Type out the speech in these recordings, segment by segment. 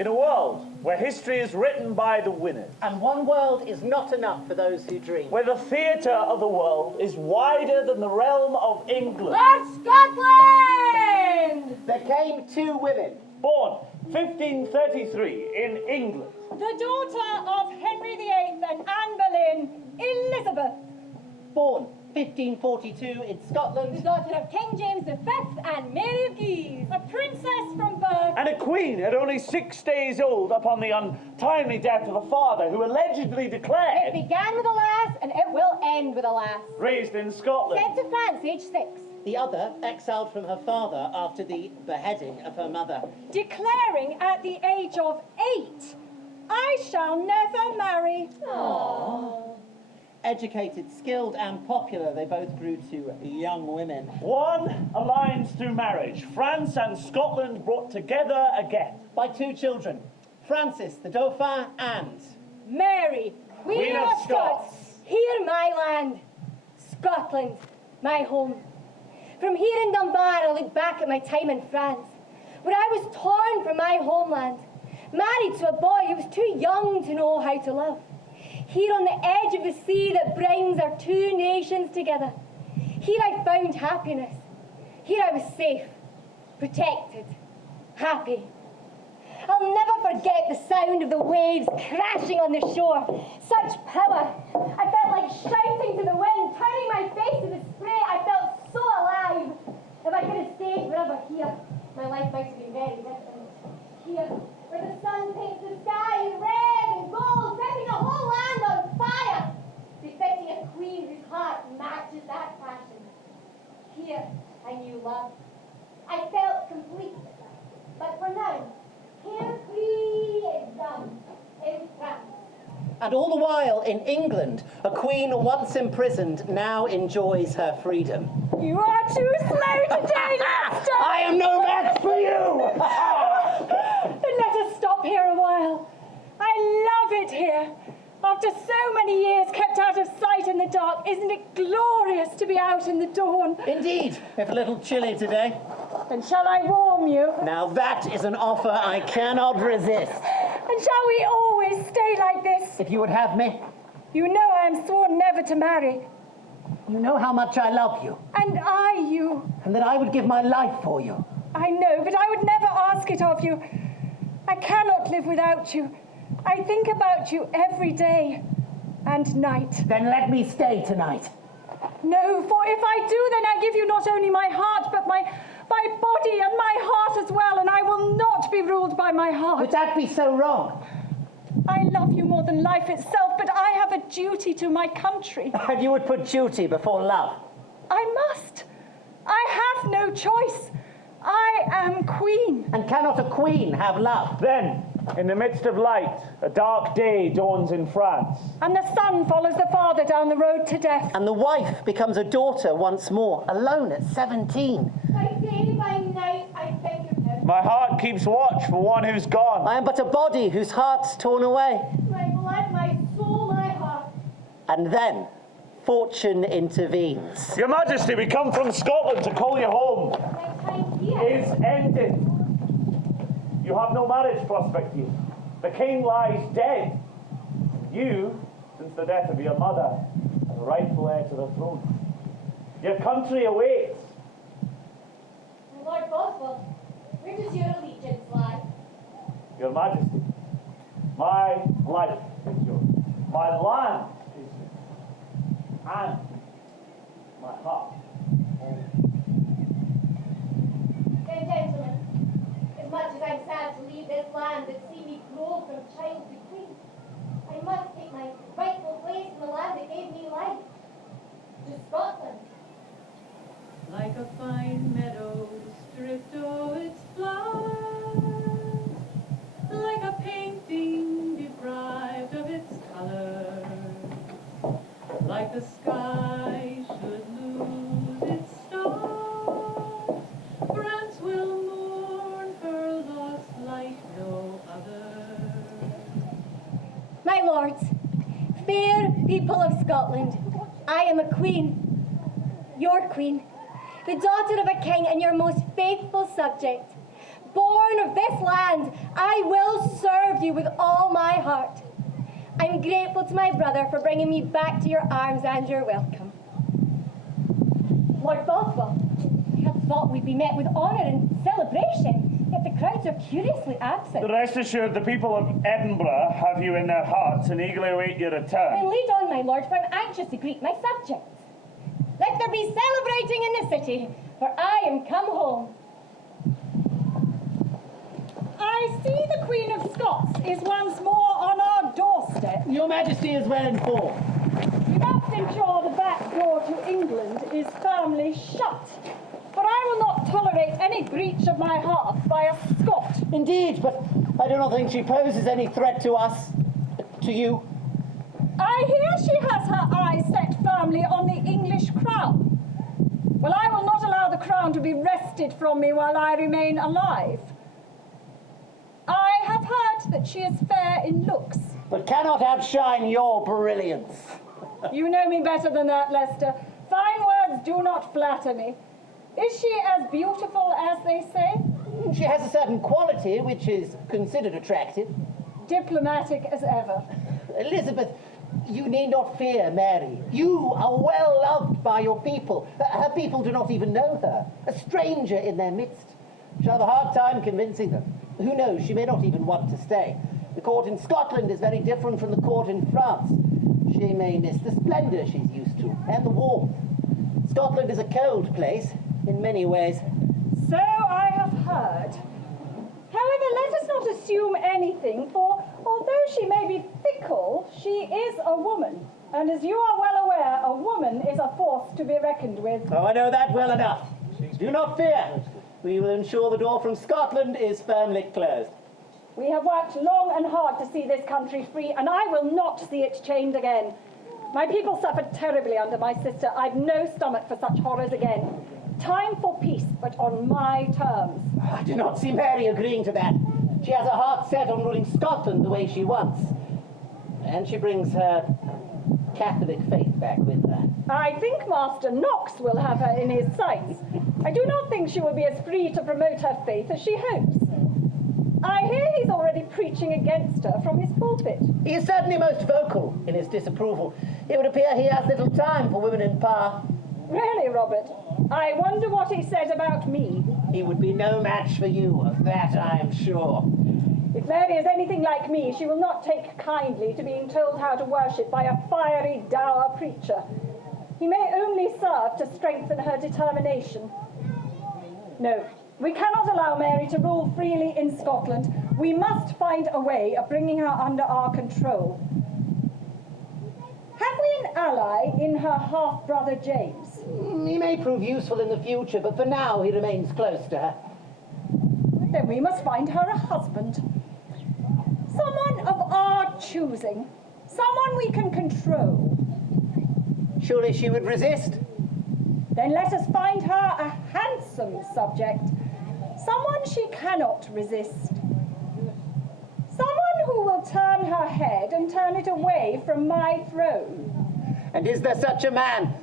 In a world where history is written by the winners, And one world is not enough for those who dream. where the theatre of the world is wider than the realm of England. Lord Scotland! There came two women. Born 1533 in England. The daughter of Henry VIII and Anne Boleyn, Elizabeth. Born 1542 in Scotland. The daughter of King James V and Mary of Guise. A princess from birth. And a queen at only 6 days old upon the untimely death of a father who allegedly It declared, began with a lass and it will end with a lass. raised in Scotland. Sent to France, age 6. The other exiled from her father after the beheading of her mother. Declaring at the age of 8, I shall never marry. Educated, skilled, and popular, they both grew to young women. One alliance through marriage, France and Scotland brought together again. By two children, Francis, the Dauphin, and Mary, Queen of Scots. Here my land, Scotland, my home. From here in Dunbar, I look back at my time in France, where I was torn from my homeland, married to a boy who was too young to know how to love. Here on the edge of the sea that brings our two nations together, here I found happiness. Here I was safe, protected, happy. I'll never forget the sound of the waves crashing on the shore. Such power. I felt like shouting to the wind, turning my face to the spray. I felt so alive. If I could have stayed forever here, my life might have been very different. Here, where the sun paints the sky in red and gold, setting the whole land on fire, befitting a queen whose heart matches that passion. Here, I knew love. I felt complete. But for now, here freedom in France. And all the while, in England, a queen once imprisoned now enjoys her freedom. You are too slow today, Master! I am no match for you! Then let us stop here a while. I love it here. After so many years kept out of sight in the dark, isn't it glorious to be out in the dawn? Indeed, if a little chilly today. And shall I warm you? Now that is an offer I cannot resist. And shall we always stay like this? If you would have me, You know I am sworn never to marry. you know how much I love you, And I you. and that I would give my life for you. I know, but I would never ask it of you. I cannot live without you. I think about you every day and night. Then let me stay tonight. No, for if I do, then I give you not only my heart, but my body and my heart as well, and I will not be ruled by my heart. Would that be so wrong? I love you more than life itself, but I have a duty to my country. And you would put duty before love. I must. I have no choice. I am queen. And cannot a queen have love? Then, in the midst of light, a dark day dawns in France. And the son follows the father down the road to death. And the wife becomes a daughter once more, alone at 17. By day, by night, I think of him. My heart keeps watch for one who's gone. I am but a body whose heart's torn away. My blood, my soul, my heart. And then, fortune intervenes. Your Majesty, we come from Scotland to call you home. My time here. Is ended. You have no marriage prospect here. The king lies dead. You, since the death of your mother, are the rightful heir to the throne. Your country awaits. Lord Boswell, where does your allegiance lie? Your Majesty, my life is yours. My land is yours. And my heart. Then, gentlemen, as much as I'm sad to leave this land that see me grow from child to queen, I must take my rightful place in the land that gave me life, to Scotland. Like a fine meadow stripped of its flowers, like a painting deprived of its color, like the sky should lose its stars, France will mourn her lost like no other. My lords, fair people of Scotland, I am a queen, your queen, the daughter of a king and your most faithful subject, born of this land, I will serve you with all my heart. I'm grateful to my brother for bringing me back to your arms and your welcome. Lord Bothwell, I had thought we'd be met with honour and celebration, yet the crowds are curiously absent. Rest assured, the people of Edinburgh have you in their hearts and eagerly await your Then return. lead on, my lord, for I'm anxious to greet my subjects. Let there be celebrating in the city, for I am come home. I see the Queen of Scots is once more on our doorstep. Your Majesty is well informed. We must ensure the back door to England is firmly shut. For I will not tolerate any breach of my hearth by a Scot. Indeed, but I do not think she poses any threat to us, to you. I hear she has her eyes set firmly on the English crown. Well, I will not allow the crown to be wrested from me while I remain alive. I have heard that she is fair in looks. But cannot outshine your brilliance. You know me better than that, Lester. Fine words do not flatter me. Is she as beautiful as they say? She has a certain quality which is considered attractive. Diplomatic as ever. Elizabeth, you need not fear Mary. You are well loved by your people. Her people do not even know her. A stranger in their midst. She'll have a hard time convincing them. Who knows, she may not even want to stay. The court in Scotland is very different from the court in France. She may miss the splendour she's used to, and the warmth. Scotland is a cold place, in many ways. So I have heard. However, let us not assume anything, for although she may be fickle, she is a woman. And as you are well aware, a woman is a force to be reckoned with. Oh, I know that well enough. Do not fear. We will ensure the door from Scotland is firmly closed. We have worked long and hard to see this country free, and I will not see it chained again. My people suffered terribly under my sister. I've no stomach for such horrors again. Time for peace, but on my terms. I do not see Mary agreeing to that. She has her heart set on ruling Scotland the way she wants. And she brings her Catholic faith back with her. I think Master Knox will have her in his sights. I do not think she will be as free to promote her faith as she hopes. I hear he's already preaching against her from his pulpit. He is certainly most vocal in his disapproval. It would appear he has little time for women in power. Really, Robert? I wonder what he said about me. He would be no match for you, of that I am sure. If Mary is anything like me, she will not take kindly to being told how to worship by a fiery, dour preacher. He may only serve to strengthen her determination. No, we cannot allow Mary to rule freely in Scotland. We must find a way of bringing her under our control. Have we an ally in her half-brother James? He may prove useful in the future, but for now he remains close to her. Then we must find her a husband. Someone of our choosing. Someone we can control. Surely she would resist? Then let us find her a handsome subject. Someone she cannot resist. Someone who will turn her head and turn it away from my throne. And is there such a man?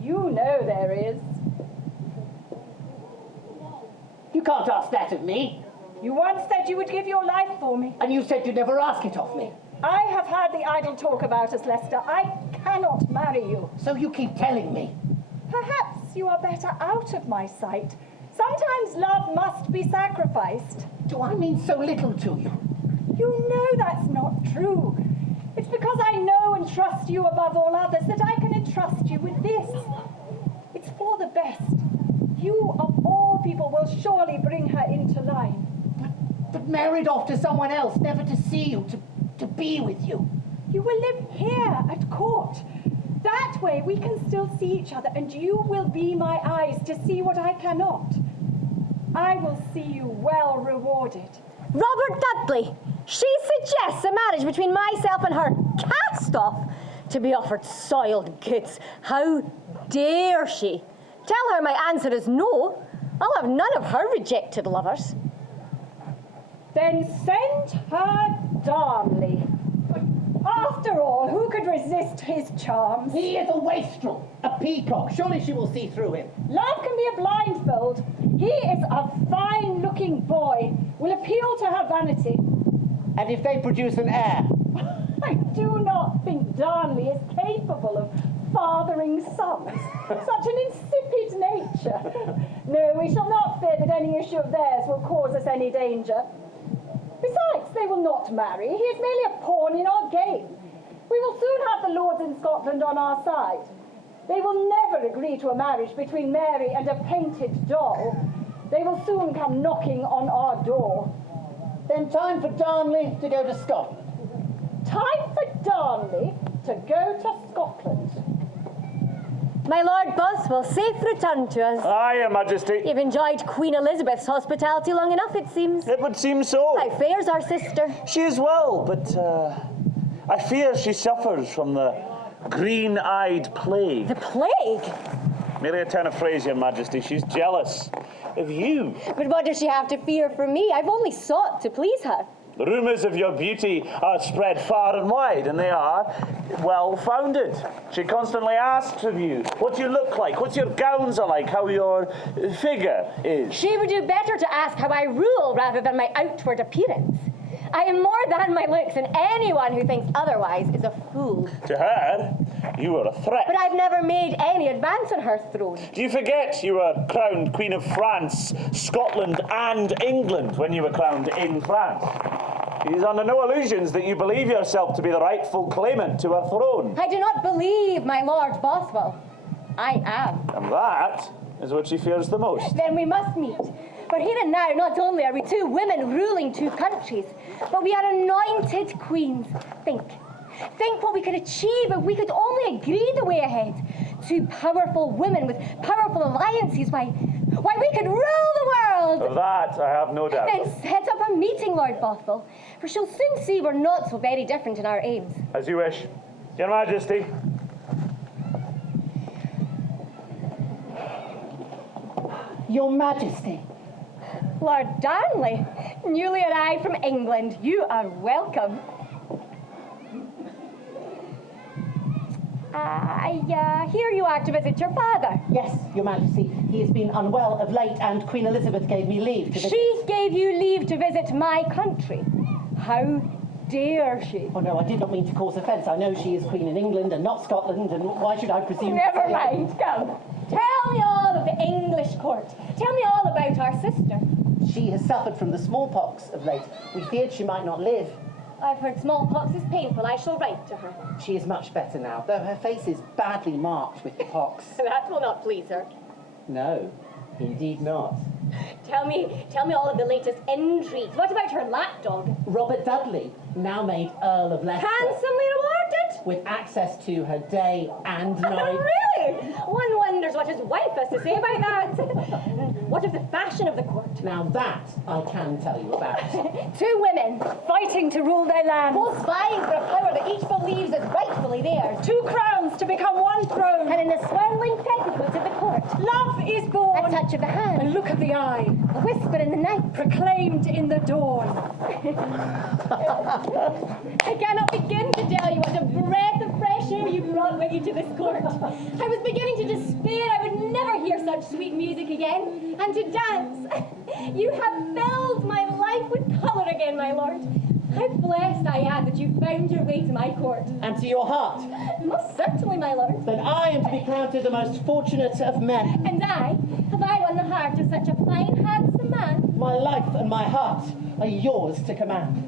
You know there is. You can't ask that of me. You once said you would give your life for me. And you said you'd never ask it of me. I have heard the idle talk about us, Lester. I cannot marry you. So you keep telling me. Perhaps you are better out of my sight. Sometimes love must be sacrificed. Do I mean so little to you? You know that's not true. It's because I know and trust you above all others that I can entrust you with this. It's for the best. You, of all people, will surely bring her into line. But married off to someone else, never to see you, to be with you. You will live here at court. That way we can still see each other, and you will be my eyes to see what I cannot. I will see you well rewarded. Robert Dudley, she suggests a marriage between myself and her cast-off to be offered soiled goods. How dare she? Tell her my answer is no. I'll have none of her rejected lovers. Then send her Darnley. After all, who could resist his charms? He is a wastrel, a peacock. Surely she will see through him. Love can be a blindfold. He is a fine-looking boy, will appeal to her vanity. And if they produce an heir? I do not think Darnley is capable of fathering sons. Such an insipid nature. No, we shall not fear that any issue of theirs will cause us any danger. Besides, they will not marry. He is merely a pawn in our game. We will soon have the lords in Scotland on our side. They will never agree to a marriage between Mary and a painted doll. They will soon come knocking on our door. Then time for Darnley to go to Scotland. Time for Darnley to go to Scotland. My Lord Boswell, safe return to us. Aye, Your Majesty. You've enjoyed Queen Elizabeth's hospitality long enough, it seems. It would seem so. How fares our sister? She is well, but I fear she suffers from the green-eyed plague. The plague? Merely a turn of phrase, Your Majesty. She's jealous of you. But what does she have to fear from me? I've only sought to please her. The rumours of your beauty are spread far and wide, and they are well-founded. She constantly asks of you what you look like, what your gowns are like, how your figure is. She would do better to ask how I rule rather than my outward appearance. I am more than my looks, and anyone who thinks otherwise is a fool. To her, you are a threat. But I've never made any advance on her throne. Do you forget you were crowned Queen of France, Scotland, and England when you were crowned in France? It is under no illusions that you believe yourself to be the rightful claimant to her throne. I do not believe my Lord Bothwell. I am. And that is what she fears the most. Then we must meet. For here and now, not only are we two women ruling two countries, but we are anointed queens. Think what we could achieve if we could only agree the way ahead. Two powerful women with powerful alliances. Why, we could rule the world. Of that, I have no doubt. Then set up a meeting, Lord Bothwell, for she'll soon see we're not so very different in our aims. As you wish. Your Majesty. Your Majesty. Lord Darnley, newly arrived from England, you are welcome. I hear you are to visit your father. Yes, Your Majesty. He has been unwell of late, and Queen Elizabeth gave me leave to visit. She gave you leave to visit my country. How dare she? Oh, no, I did not mean to cause offence. I know she is Queen in England and not Scotland, and why should I presume... Never mind, come. Tell me all of the English court. Tell me all about our sister. She has suffered from the smallpox of late. We feared she might not live. I've heard smallpox is painful. I shall write to her. She is much better now, though her face is badly marked with the pox. That will not please her. No, indeed not. Tell me all of the latest intrigues. What about her lapdog? Robert Dudley, now made Earl of Leicester. Handsomely rewarded? With access to her day and night. Really? One wonders what his wife has to say about that. What of the fashion of the court? Now that I can tell you about. Two women Fighting to rule their land. both vying for a power that each believes is rightfully theirs. Two crowns to become one throne. And in the swirling petticoats of the court, Love is a born. touch of the A hand, look of the eye. a whisper in the night. Proclaimed in the dawn. I cannot begin to tell you what a breath of fresh air you brought with you to this court. I was beginning to despair I would never hear such sweet music again. And to dance. You have filled my life with colour again, my lord. How blessed I am that you found your way to my court. And to your heart. Most certainly, my lord. Then I am to be counted the most fortunate of men. And have I won the heart of such a fine, handsome man? My life and my heart are yours to command.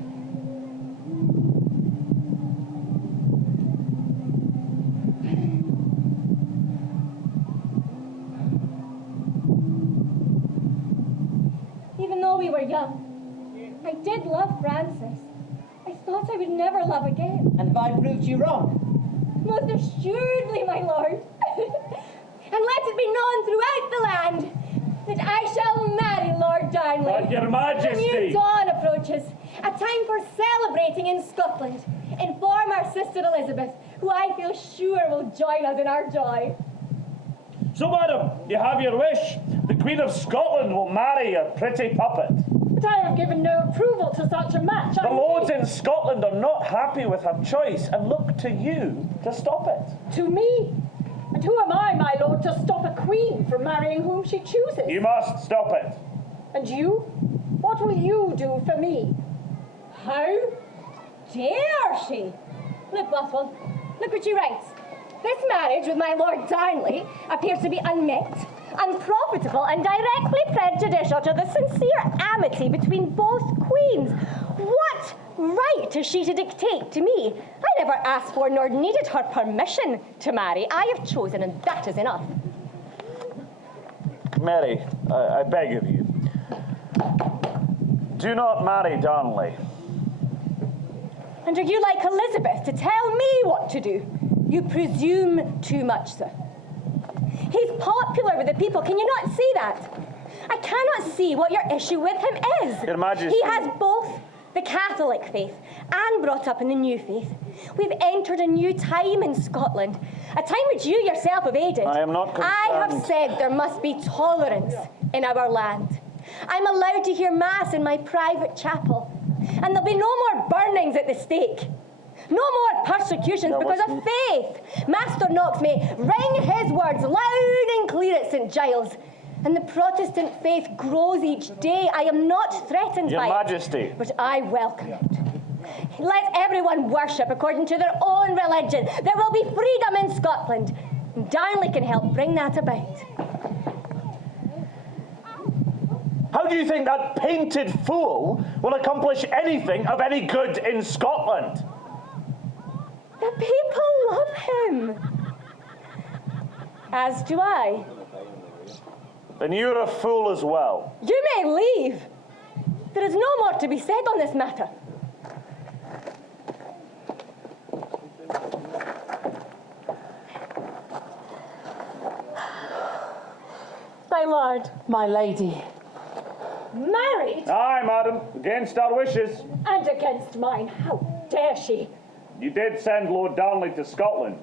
Even though we were young, I did love Francis. I thought I would never love again. And have I proved you wrong? Most assuredly, my lord. And let it be known throughout the land that I shall marry Lord Darnley. But Your The Majesty. new dawn approaches, a time for celebrating in Scotland. Inform our sister Elizabeth, who I feel sure will join us in our joy. So, madam, you have your wish. The Queen of Scotland will marry your pretty puppet. But I have given no approval to such a match. The lords in Scotland are not happy with her choice and look to you to stop it. To me? And And who am I, my lord, to stop a queen from marrying whom she chooses? You must stop it. And you? What will you do for me? How dare she? Look, Bothwell, look what she writes. This marriage with my Lord Darnley appears to be unmet, unprofitable, and directly prejudicial to the sincere amity between both queens. What right is she to dictate to me? I never asked for nor needed her permission to marry. I have chosen, and that is enough. Mary, I beg of you, do not marry Darnley. And are you like Elizabeth to tell me what to do? You presume too much, sir. He's popular with the people. Can you not see that? I cannot see what your issue with him is. Your Majesty. He has both the Catholic faith and brought up in the new faith. We've entered a new time in Scotland, a time which you yourself have aided. I am not concerned. I have said there must be tolerance in our land. I'm allowed to hear Mass in my private chapel, and there'll be no more burnings at the stake. No more persecutions because of faith. Master Knox may ring his words loud and clear at St. Giles, and the Protestant faith grows each day. I am not threatened Your by Majesty. it, but I welcome it. Let everyone worship according to their own religion. There will be freedom in Scotland, and Darnley can help bring that about. How do you think that painted fool will accomplish anything of any good in Scotland? The people love him. As do I. Then you're a fool as well. You may leave. There is no more to be said on this matter. My lord. My lady. Married? Aye, madam, against our wishes. And against mine. How dare she? You did send Lord Darnley to Scotland.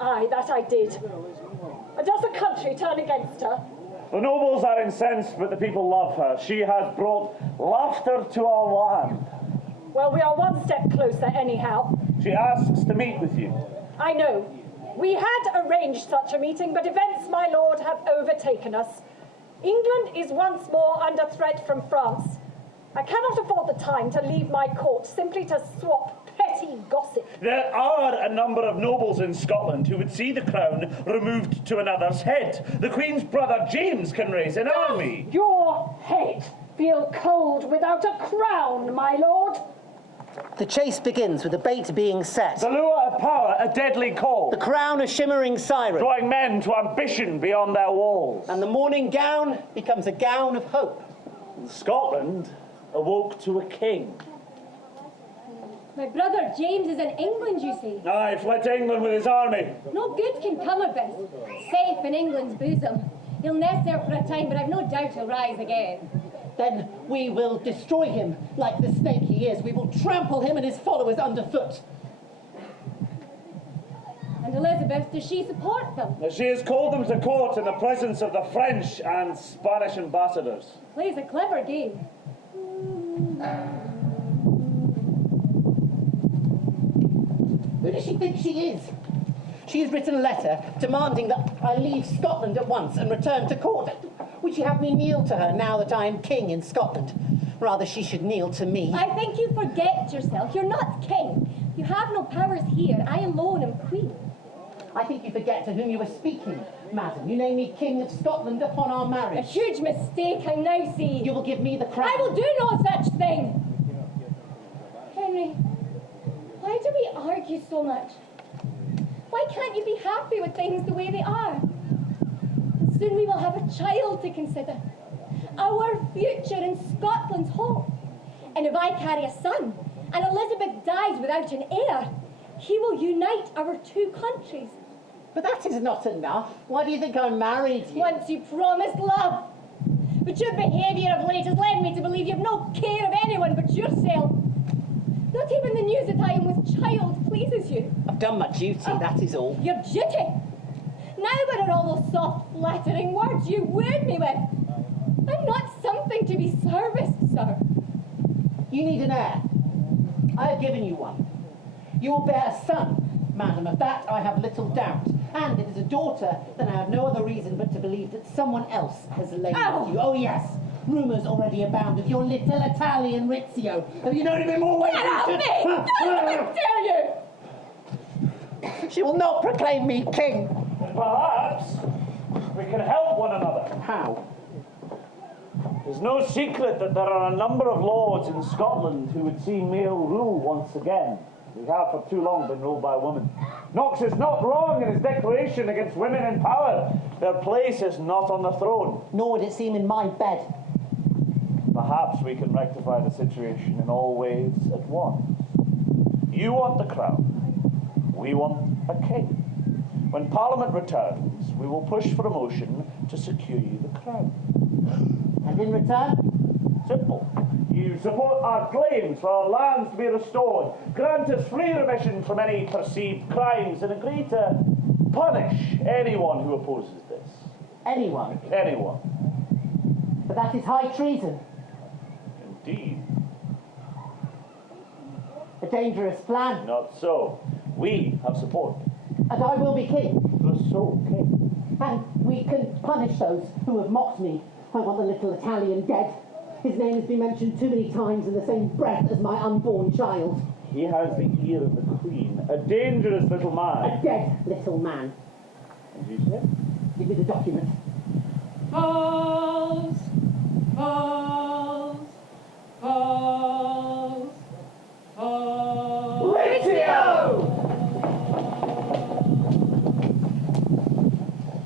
Aye, that I did. And does the country turn against her? The nobles are incensed, but the people love her. She has brought laughter to our land. Well, we are one step closer anyhow. She asks to meet with you. I know. We had arranged such a meeting, but events, my lord, have overtaken us. England is once more under threat from France. I cannot afford the time to leave my court simply to swap petty gossip. There are a number of nobles in Scotland who would see the crown removed to another's head. The Queen's brother James can raise an army. Your head feel cold without a crown, my lord. The chase begins with the bait being set. The lure of power, a deadly call. The crown a shimmering siren. Drawing men to ambition beyond their walls. And the morning gown becomes a gown of hope. Scotland awoke to a king. My brother James is in England, you say? Aye, fled to England with his army. No good can come of this. Safe in England's bosom. He'll nest there for a time, but I've no doubt he'll rise again. Then we will destroy him like the snake he is. We will trample him and his followers underfoot. And Elizabeth, does she support them? She has called them to court in the presence of the French and Spanish ambassadors. Plays a clever game. Who does she think she is? She has written a letter demanding that I leave Scotland at once and return to court. Would she have me kneel to her now that I am king in Scotland? Rather, she should kneel to me. I think you forget yourself. You're not king. You have no powers here. I alone am queen. I think you forget to whom you were speaking, madam. You name me king of Scotland upon our A marriage. huge mistake, I now see. You will give me the crown. I will do no such thing. Henry, why do we argue so much? Why can't you be happy with things the way they are? Soon we will have a child to consider. Our future in Scotland's home. And if I carry a son, and Elizabeth dies without an heir, he will unite our two countries. But that is not enough. Why do you think I married you? Once you promised love. But your behaviour of late has led me to believe you've no care of anyone but yourself. Not even the news that I am with child pleases you. I've done my duty, that is all. Your duty? Now where are all those soft, flattering words you wooed me with? I'm not something to be serviced, sir. You need an heir. I have given you one. You will bear a son, madam, of that I have little doubt. And if it's a daughter, then I have no other reason but to believe that someone else has lain Ow! with you. Oh, yes. Rumours already abound of your little Italian Rizzio. Have you known him in more ways? Get out of me! I tell you! She will not proclaim me king. Perhaps we can help one another. How? There's no secret that there are a number of lords in Scotland who would see male rule once again. We have for too long been ruled by women. Knox is not wrong in his declaration against women in power. Their place is not on the throne. Nor would it seem in my bed. Perhaps we can rectify the situation in all ways at once. You want the crown. We want a king. When Parliament returns, we will push for a motion to secure you the crown. And in return? Simple. You support our claims for our lands to be restored, grant us free remission from any perceived crimes, and agree to punish anyone who opposes this. Anyone. Anyone. But that is high treason. Indeed. A dangerous plan. Not so. We have support. And I will be king. The sole king. And we can punish those who have mocked me. I want the little Italian dead. His name has been mentioned too many times in the same breath as my unborn child. He has the ear of the Queen. A dangerous little man. A dead little man. And you said? Give me the document. Falls, falls, falls, falls. Rizzio!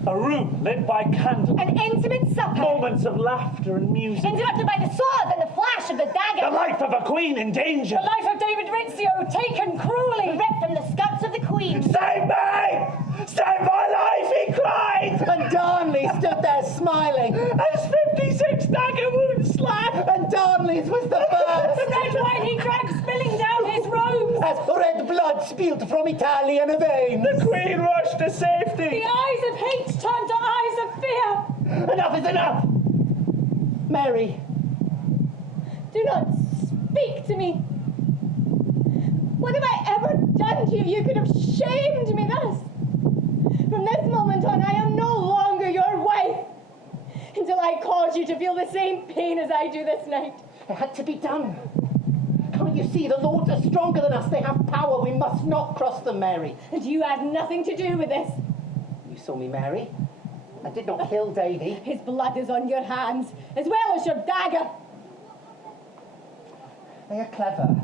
A room lit by candles. An intimate supper, Moments of laughter and music. interrupted by the sword and the flash of the The dagger. life of a queen in danger. The life of David Rizzio, taken cruelly, ripped from the skirts of the Queen. Save me! Save my life, he cried! And Darnley stood there smiling. As 56 dagger wounds slapped. And Darnley's was the first. Red wine he drank, spilling down his robes. As red blood spilled from Italian veins. The Queen rushed to The safety. eyes of hate turned to eyes of fear. Enough is enough! Mary, Do not speak to me. What have I ever done to you? You could have shamed me thus. From this moment on, I am no longer your wife. Until I cause you to feel the same pain as I do this night. it had to be done. Can't you see the lords are stronger than us? They have power. We must not cross them, Mary. And you had nothing to do with this. You saw me, Mary. I did not kill Davy. His blood is on your hands, as well as your dagger. They are clever.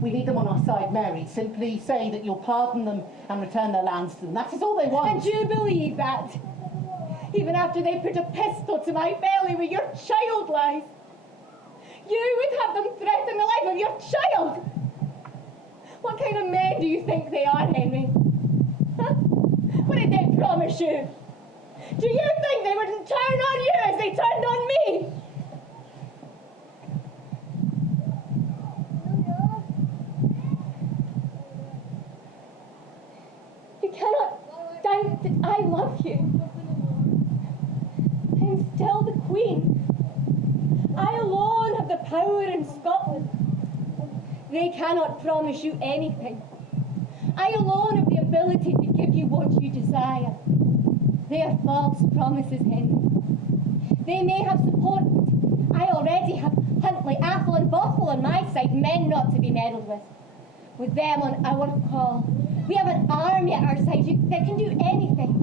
We need them on our side, Mary. Simply say that you'll pardon them and return their lands to them. That is all they want. And you believe that? Even after they put a pistol to my belly where your child lies. You would have them threaten the life of your child. What kind of men do you think they are, Henry? Huh? What did they promise you? Do you think they wouldn't turn on you as they turned on me? You cannot doubt that I love you. I am still the Queen. I alone have the power in Scotland. They cannot promise you anything. I alone have the ability to give you what you desire. They are false promises, Henry. They may have support, but I already have Huntley, Athol and Bothwell on my side, men not to be meddled with. With them on our call, we have an army at our side that can do anything.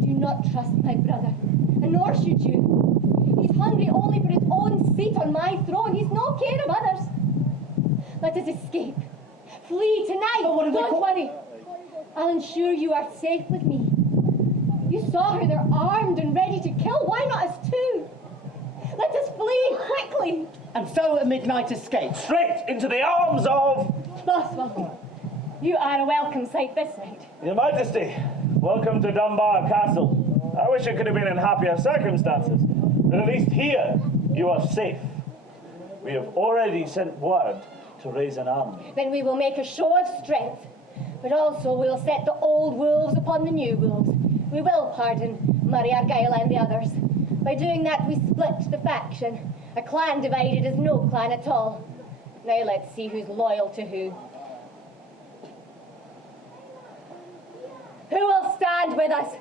I do not trust my brother, and nor should you. He's hungry only for his own seat on my throne. He's no care of others. Let us escape. Flee tonight. But what if they Don't worry. I'll ensure you are safe with me. You saw her. They're armed and ready to kill. Why not us too? Let us flee quickly. And so a midnight escape. Straight into the arms of Bothwell, you are a welcome sight this night. Your Majesty. Welcome to Dunbar Castle. I wish it could have been in happier circumstances, but at least here you are safe. We have already sent word to raise an army. Then we will make a show of strength, but also we'll set the old wolves upon the new wolves. We will pardon Murray Argyle and the others. By doing that, we split the faction. A clan divided is no clan at all. Now let's see who's loyal to who. Who stand with us.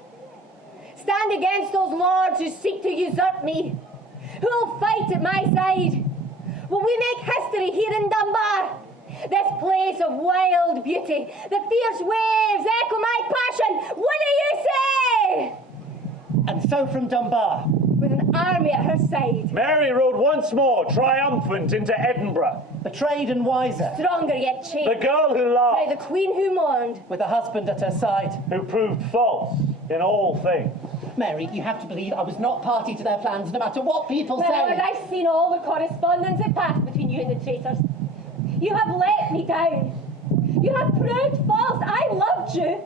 Stand against those lords who seek to usurp me. Who will fight at my side? Will we make history here in Dunbar? This place of wild beauty, the fierce waves echo my passion. What do you say? And so from Dunbar. With an army at her side. Mary rode once more, triumphant, into Edinburgh. Betrayed and wiser. Stronger yet The changed. girl who By the laughed, queen who mourned. With a husband at her side. who proved false in all things. Mary, you have to believe I was not party to their plans, no matter what people My lord, say. I've seen all the correspondence that passed between you and the traitors. You have let me down. You have proved false. I loved you.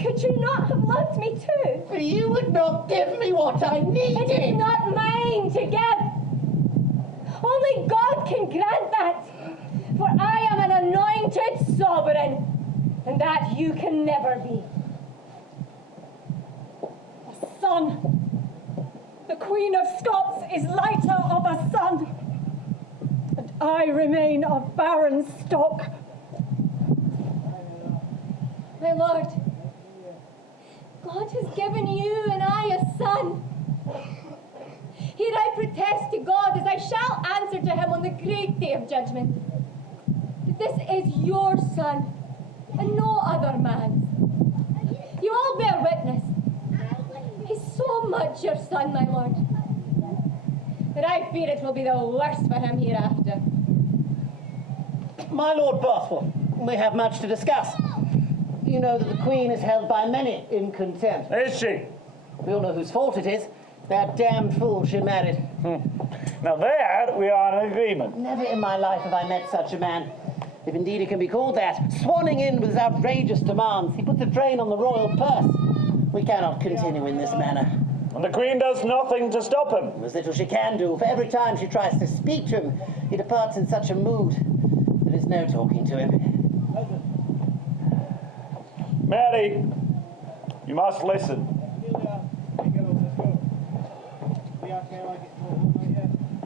Could you not have loved me too? You would not give me what I It needed. is not mine to give. Only God can grant that. For I am an anointed sovereign, and that you can never be. A son. The Queen of Scots is lighter of a son. And I remain of barren stock. My lord, God has given you and I a son. Here I protest to God as I shall answer to him on the great day of judgment, that this is your son and no other man's. You all bear witness. He's so much your son, my lord, that I fear it will be the worse for him hereafter. My Lord Bothwell, we have much to discuss. You know that the Queen is held by many in contempt. Is she? We all know whose fault it is. That damned fool she married. Now there we are in agreement. Never in my life have I met such a man. If indeed he can be called that. Swanning in with his outrageous demands. He puts a drain on the royal purse. We cannot continue in this manner. And the Queen does nothing to stop him. There's little she can do, for every time she tries to speak to him, he departs in such a mood that there's no talking to him. Mary, you must listen.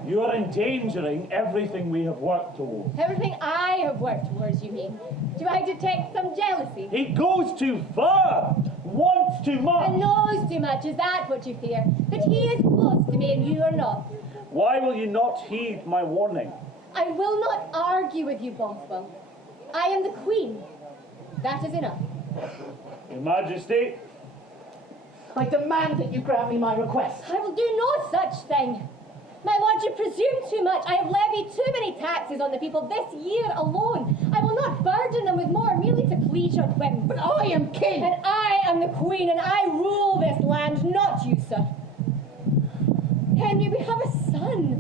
You are endangering everything we have worked towards. Everything I have worked towards, you mean? Do I detect some jealousy? He goes too far, wants too And much. knows too much, is that what you fear? That he is close to me and you are not? Why will you not heed my warning? I will not argue with you, Bothwell. I am the Queen. That is enough. Your Majesty, I demand that you grant me my request. I will do no such thing. My lord, you presume too much. I have levied too many taxes on the people this year alone. I will not burden them with more merely to please your whims. But I am king! And I am the Queen, and I rule this land, not you, sir. Henry, we have a son.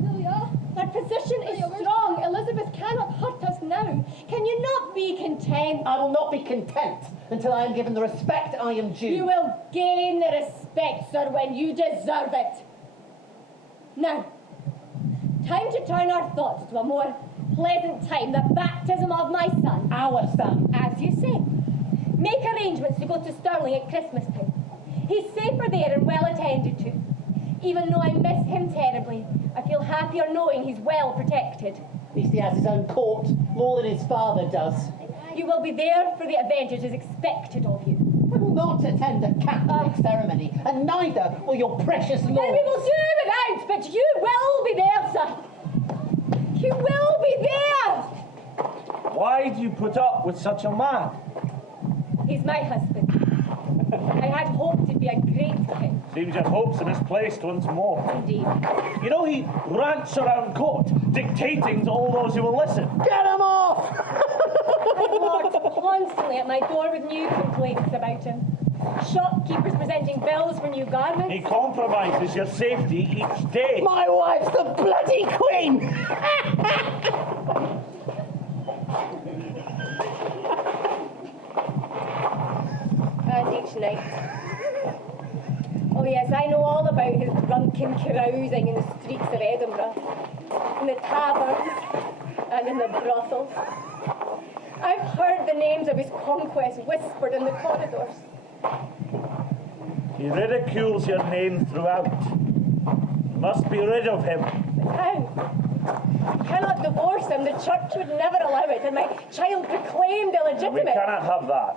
Our position is strong. Elizabeth cannot hurt us now. Can you not be content? I will not be content until I am given the respect I am due. You will gain the respect, sir, when you deserve it. Now, time to turn our thoughts to a more pleasant time, the baptism of my son. Our son. As you say, make arrangements to go to Stirling at Christmas time. He's safer there and well attended to. Even though I miss him terribly, I feel happier knowing he's well protected. At least he has his own court, more than his father does. You will be there for the event it is expected of you. I will not attend a Catholic ceremony, and neither will your precious And lord. we will do without, but you will be there, sir. You will be there. why do you put up with such a man? He's my husband. I had hoped to be a great king, Seems your hopes are misplaced once more. indeed. You know, he rants around court, dictating to all those who will listen. Get him off! My lord constantly at my door with new complaints about him. Shopkeepers presenting bills for new garments. He compromises your safety each day. My wife's the bloody queen! And each night. Oh yes, I know all about his drunken carousing in the streets of Edinburgh, in the taverns and in the brothels. I've heard the names of his conquests whispered in the corridors. He ridicules your name throughout. You must be rid of him. But how? I cannot divorce him. The church would never allow it, and my child proclaimed We illegitimate. cannot have that.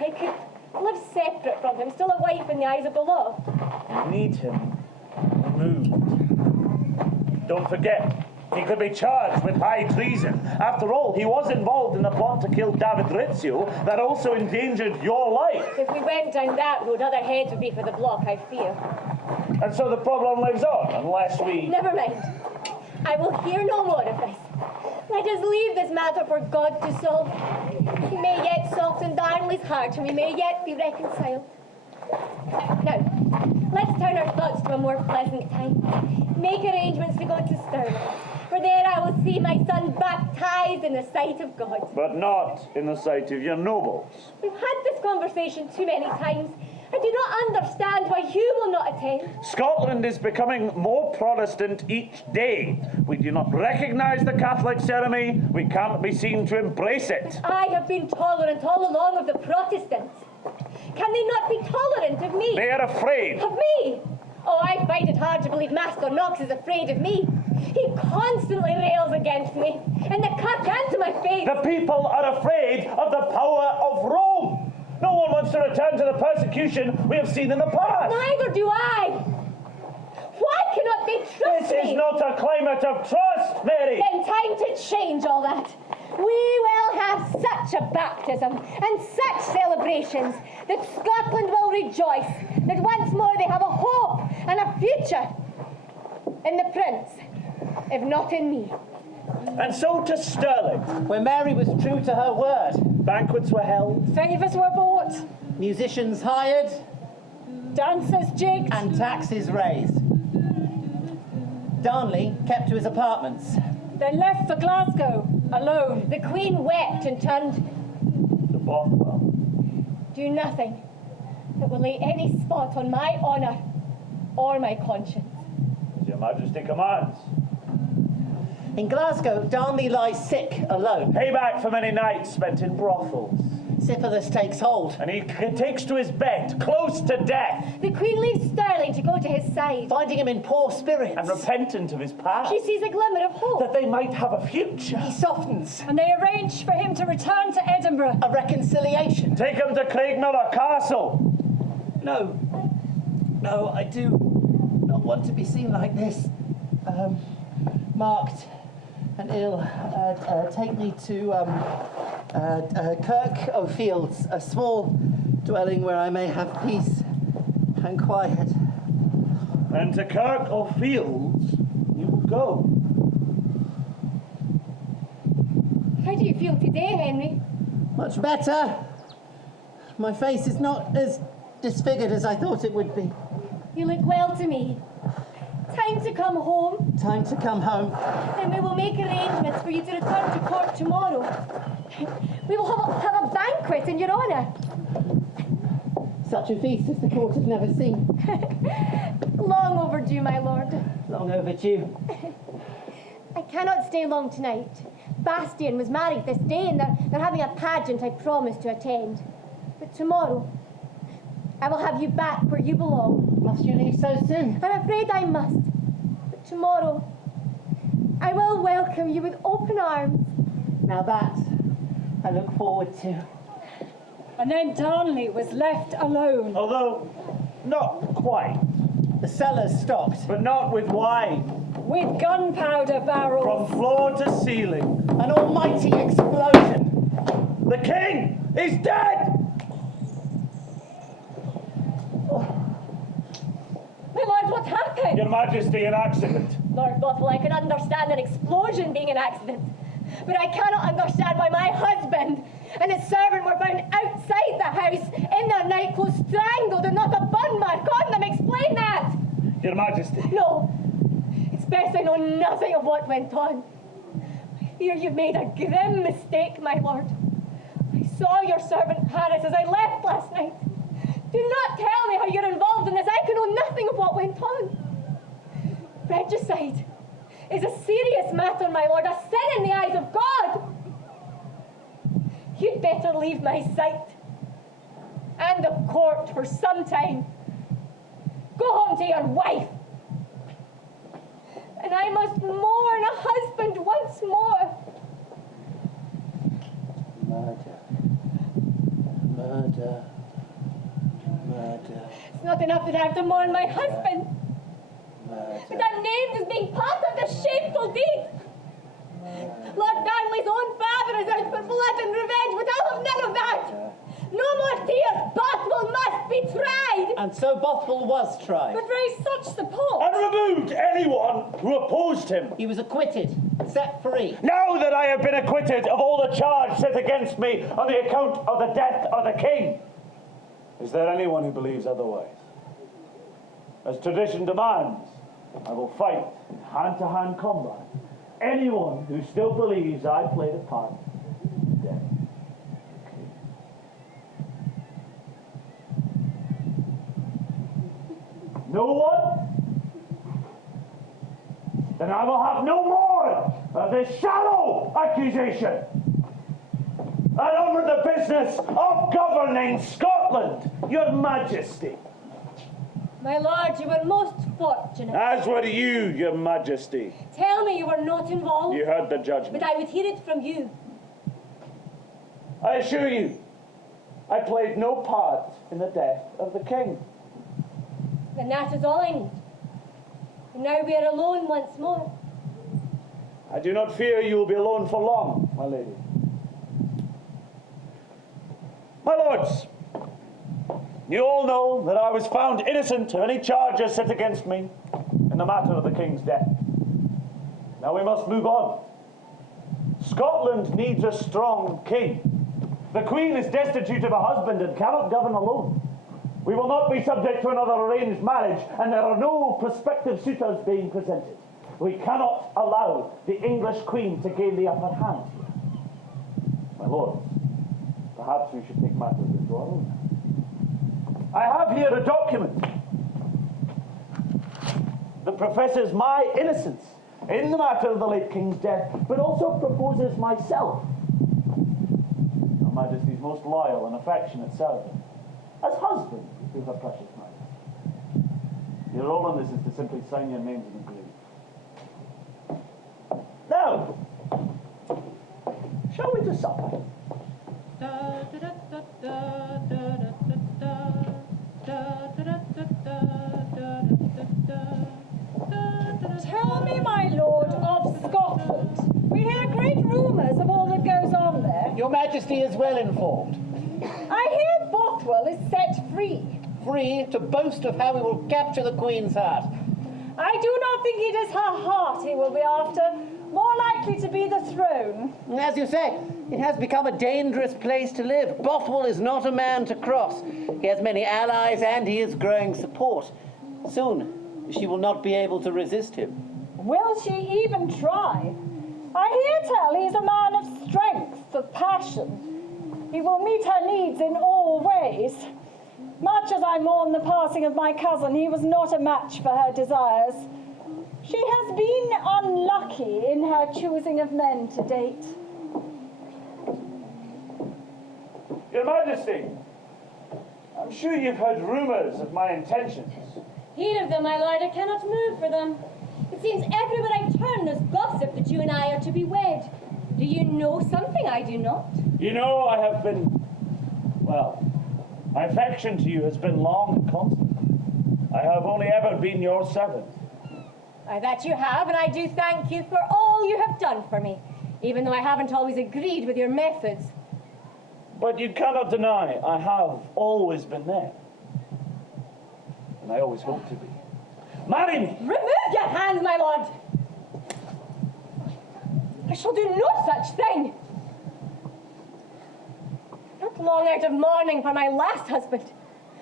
I could live separate from him, still a wife in the eyes of the law. Need him removed. Don't forget, he could be charged with high treason. After all, he was involved in the plot to kill David Rizzio that also endangered your life. If we went down that road, other heads would be for the block, I fear. And so the problem lives on, unless we... Never mind. I will hear no more of this. Let us leave this matter for God to solve. He may yet soften Darnley's heart, and we may yet be reconciled. Now, let's turn our thoughts to a more pleasant time. Make arrangements to go to Stirling, for there I will see my son baptized in the sight of God. But not in the sight of your nobles. We've had this conversation too many times. I do not understand why you will not attend. Scotland is becoming more Protestant each day. We do not recognise the Catholic ceremony. We can't be seen to embrace it. I have been tolerant all along of the Protestants. Can they not be tolerant of me? They are afraid. Of me? Oh, I find it hard to believe Master Knox is afraid of me. He constantly rails against me, in the kirk and to my face. The people are afraid of the power of Rome. No one wants to return to the persecution we have seen in the past. Neither do I. Why cannot they trust This me? is not a climate of trust, Mary. Then time to change all that. We will have such a baptism and such celebrations that Scotland will rejoice that once more they have a hope and a future in the Prince, if not in me. And so to Stirling. Where Mary was true to her word. Banquets were held. Favours were bought, Musicians hired dancers jigged. and taxes raised. Darnley kept to his apartments. They left for Glasgow, alone. The Queen wept and turned To Bothwell. do nothing that will lay any spot on my honour or my conscience. As your Majesty commands. In Glasgow, Darnley lies sick, alone. Payback for many nights spent in brothels. Syphilis takes hold. And he takes to his bed, close to death, The Queen leaves Stirling to go to his side. Finding him in poor spirits. and repentant of his past. She sees a glimmer of hope. That they might have a future. He softens. And they arranged for him to return to Edinburgh. A reconciliation. Take him to Craigmillar Castle. No, I do not want to be seen like this. Marked and ill. Take me to Kirk O'Fields, a small dwelling where I may have peace and quiet. And to Kirk O'Fields you will go. How do you feel today, Henry? Much better. My face is not as disfigured as I thought it would be. You look well to me. Time to come home, Time to come home. and we will make arrangements for you to return to court tomorrow. We will have a banquet in your honour. Such a feast as the court has never seen. Long overdue, my lord. Long overdue. I cannot stay long tonight. Bastian was married this day, and they're having a pageant I promised to attend. But tomorrow, I will have you back where you belong. Must you leave so soon? I'm afraid I must. But tomorrow, I will welcome you with open arms. Now that I look forward to. And then Darnley was left alone. Although, not quite. The cellar's stocked. But not with wine. With gunpowder barrels. From floor to ceiling. An almighty explosion. The king is dead! My lord, what happened? Your Majesty, an accident. Lord Bothwell, I can understand an explosion being an accident. But I cannot understand why my husband and his servant were found outside the house in their nightclothes, strangled, and not a burn mark on them. Explain that! Your Majesty. No, it's best I know nothing of what went on. I fear you've made a grim mistake, my lord. I saw your servant Harris as I left last night. Do not tell me how you're involved in this. I can know nothing of what went on. Regicide is a serious matter, my lord, a sin in the eyes of God. You'd better leave my sight and the court for some time. Go home to your wife. And I must mourn a husband once more. Murder. Murder. not enough that I have to mourn my husband, but I'm named as being part of this shameful deed. Lord Darnley's own father is out for blood and revenge, but I'll have none of that. No more tears. Bothwell must be tried. And so Bothwell was tried. But raise such support. And removed anyone who opposed him. He was acquitted, set free. Now that I have been acquitted of all the charge set against me on the account of the death of the king, is there anyone who believes otherwise? As tradition demands, I will fight in hand-to-hand combat anyone who still believes I played a part in the death. No one? Then I will have no more of this shallow accusation. And on with the business of governing Scotland, Your Majesty. My lord, you were most fortunate. As were you, Your Majesty. Tell me you were not involved, You heard the judgment. but I would hear it from you. I assure you, I played no part in the death of the king. Then that is all I need. And now we are alone once more. I do not fear you will be alone for long, my lady. My lords, you all know that I was found innocent of any charges set against me in the matter of the king's death. Now we must move on. Scotland needs a strong king. The Queen is destitute of a husband and cannot govern alone. We will not be subject to another arranged marriage, and there are no prospective suitors being presented. We cannot allow the English Queen to gain the upper hand here. My lords, perhaps we should take matters into our own hands. I have here a document that professes my innocence in the matter of the late King's death, but also proposes myself, Her Majesty's most loyal and affectionate servant, as husband to her precious man. Your role in this is to simply sign your names and agree. Now, shall we to supper? Tell me, my lord, of Scotland. We hear great rumours of all that goes on there. Your Majesty is well informed. I hear Bothwell is set free. Free to boast of how we will capture the Queen's heart. I do not think it is her heart he will be after, more likely to be the throne. And as you say, it has become a dangerous place to live. Bothwell is not a man to cross. He has many allies and he is growing support. Soon, she will not be able to resist him. Will she even try? I hear tell he is a man of strength, of passion. He will meet her needs in all ways. Much as I mourn the passing of my cousin, he was not a match for her desires. She has been unlucky in her choosing of men to date. Your Majesty, I'm sure you've heard rumours of my intentions. Hear of them, my lord, I cannot move for them. It seems everywhere I turn there's gossip that you and I are to be wed. Do you know something I do not? You know I have been, well, my affection to you has been long and constant. I have only ever been your servant. That you have, and I do thank you for all you have done for me, even though I haven't always agreed with your methods. But you cannot deny I have always been there. And I always hope to be. Marry me! Remove your hands, my lord! I shall do no such thing! Not long out of mourning for my last husband.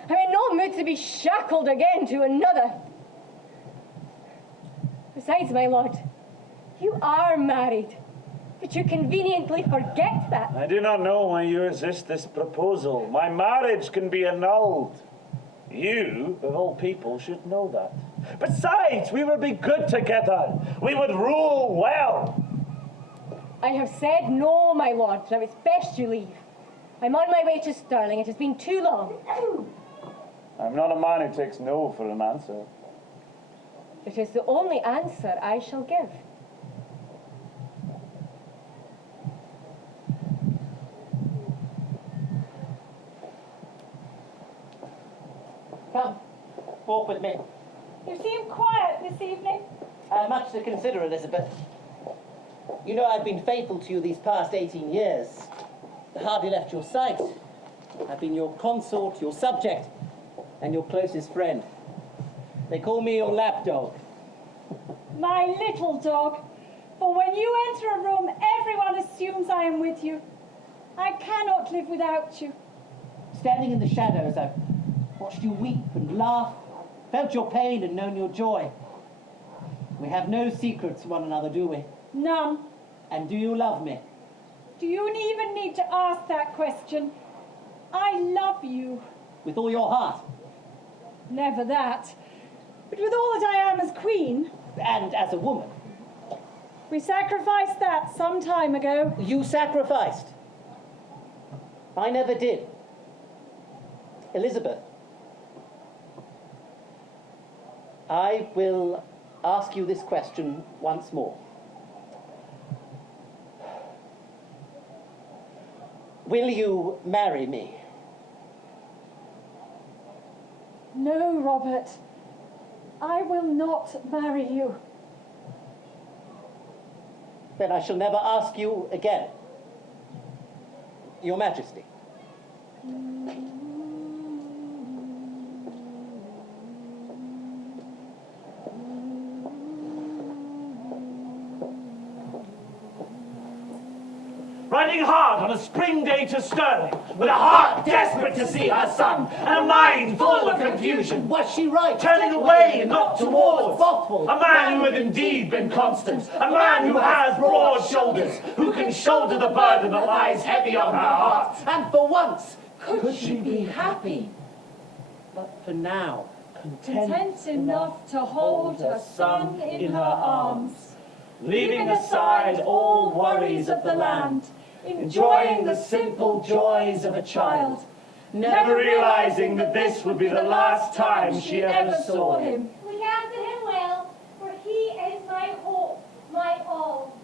I'm in no mood to be shackled again to another. Besides, my lord, you are married. But you conveniently forget that. I do not know why you resist this proposal. My marriage can be annulled. You, of all people, should know that. Besides, we would be good together. We would rule well. I have said no, my lord. Now it's best you leave. I'm on my way to Stirling. It has been too long. I'm not a man who takes no for an answer. It is the only answer I shall give. Come, Walk with me. You seem quiet this evening. I have much to consider, Elizabeth. You know I've been faithful to you these past 18 years. I hardly left your sight. I've been your consort, your subject, and your closest friend. They call me your lapdog. My little dog. For when you enter a room, everyone assumes I am with you. I cannot live without you. Standing in the shadows, I've watched you weep and laugh, felt your pain and known your joy. We have no secrets from one another, do we? None. And do you love me? Do you even need to ask that question? I love you. With all your heart? Never that. But with all that I am as queen. And as a woman? We sacrificed that some time ago. You sacrificed. I never did. Elizabeth, I will ask you this question once more. Will you marry me? No, Robert. I will not marry you. Then I shall never ask you again. Your Majesty. Riding hard on a spring day to Stirling, with a heart desperate to see her son, and a mind full of confusion. Was she right? Turning away and not towards. Bothwell. A man who had indeed been constant. A man who has broad shoulders. Who can shoulder the burden that lies heavy on her heart. And for once, Could she be happy? but for now, Content enough to hold her son in her arms. Leaving aside all worries of the land. Enjoying the simple joys of a child. Never realizing that this would be the last time she ever saw him. Look after him well, for he is my hope, my all.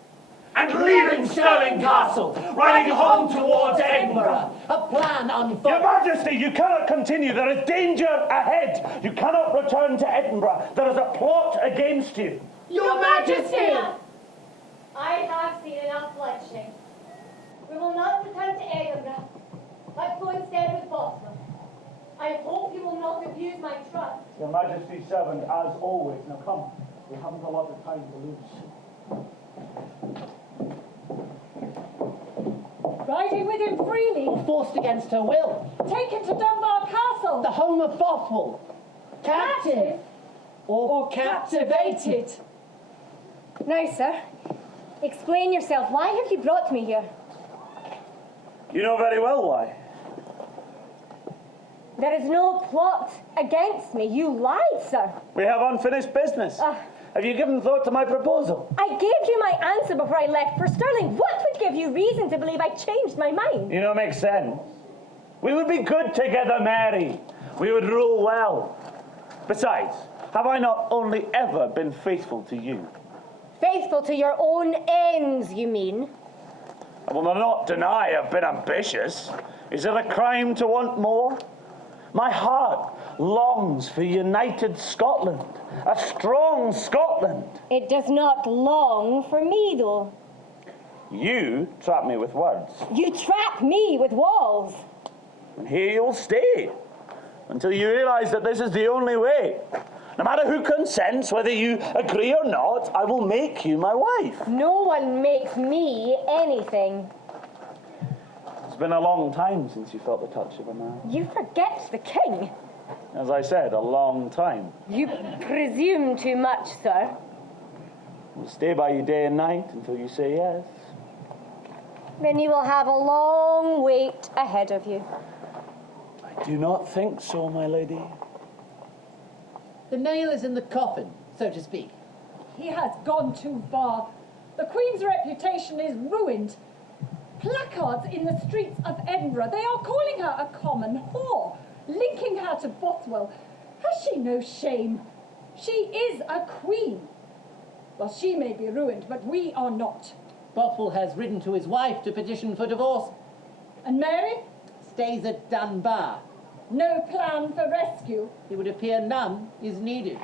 And leaving Stirling Castle, riding home towards Edinburgh. a plan Your unfolded. Majesty, you cannot continue. There is danger ahead. You cannot return to Edinburgh. There is a plot against you. Your Majesty! I have seen enough bloodshed. We will not return to Edinburgh, but go instead with Bothwell. I hope you will not abuse my trust. Your Majesty's servant, as always. Now come, we haven't a lot of time to lose. Riding with him freely. Or forced against her will. Taken to Dunbar Castle. The home of Bothwell. Captive. Or captivated. Now, sir, explain yourself. Why have you brought me here? You know very well why. There is no plot against me. You lied, sir. We have unfinished business. Have you given thought to my proposal? I gave you my answer before I left for Stirling. What would give you reason to believe I changed my mind? You know, it makes sense. We would be good together, Mary. We would rule well. Besides, have I not only ever been faithful to you? Faithful to your own ends, you mean? I will not deny I've been ambitious. Is it a crime to want more? My heart longs for united Scotland, a strong Scotland. It does not long for me, though. You trap me with words, You trap me with walls. and here you'll stay until you realize that this is the only way. No matter who consents, whether you agree or not, I will make you my wife. No one makes me anything. It's been a long time since you felt the touch of a man. You forget the king. As I said, a long time. You presume too much, sir. I'll stay by you day and night until you say yes. Then you will have a long wait ahead of you. I do not think so, my lady. The nail is in the coffin, so to speak. He has gone too far. The Queen's reputation is ruined. Placards in the streets of Edinburgh, they are calling her a common whore, linking her to Bothwell. Has she no shame? She is a queen. Well, she may be ruined, but we are not. Bothwell has written to his wife to petition for divorce. And Mary? Stays at Dunbar. No plan for rescue. It would appear none is needed.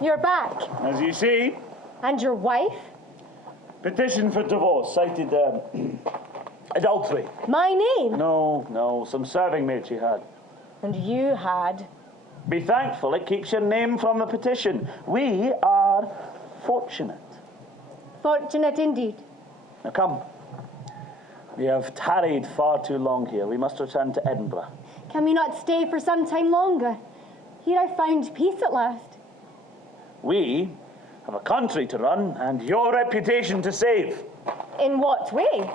You're back. As you see, And your wife? petition for divorce cited adultery. My name. No, some serving maid she had. And you had. Be thankful it keeps your name from the petition. We are fortunate. Fortunate indeed. Now come. We have tarried far too long here. We must return to Edinburgh. Can we not stay for some time longer? Here I found peace at last. We have a country to run and your reputation to save. In what way?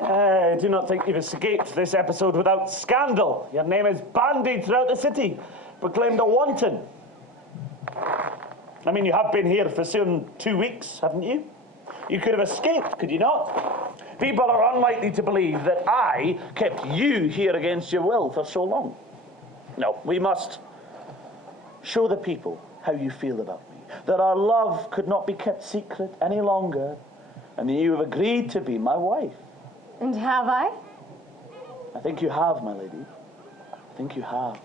I do not think you've escaped this episode without scandal. Your name is bandied throughout the city, proclaimed a wanton. I mean, you have been here for soon 2 weeks, haven't you? You could have escaped, could you not? People are unlikely to believe that I kept you here against your will for so long. No, we must show the people how you feel about me, that our love could not be kept secret any longer, and that you have agreed to be my wife. And have I? I think you have, my lady. I think you have.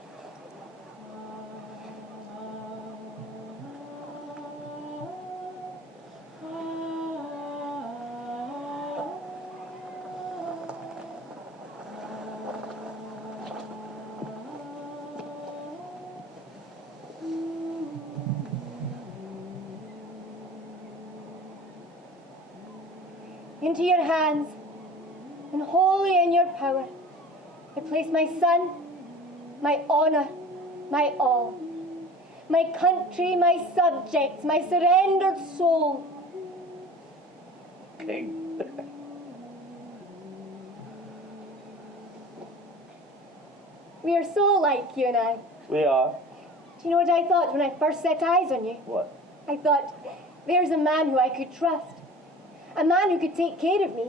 Into your hands, and wholly in your power, I place my son, my honour, my all, my country, my subjects, my surrendered soul. King. We are so alike, you and I. We are. Do you know what I thought when I first set eyes on you? What? I thought, there's a man who I could trust. A man who could take care of me.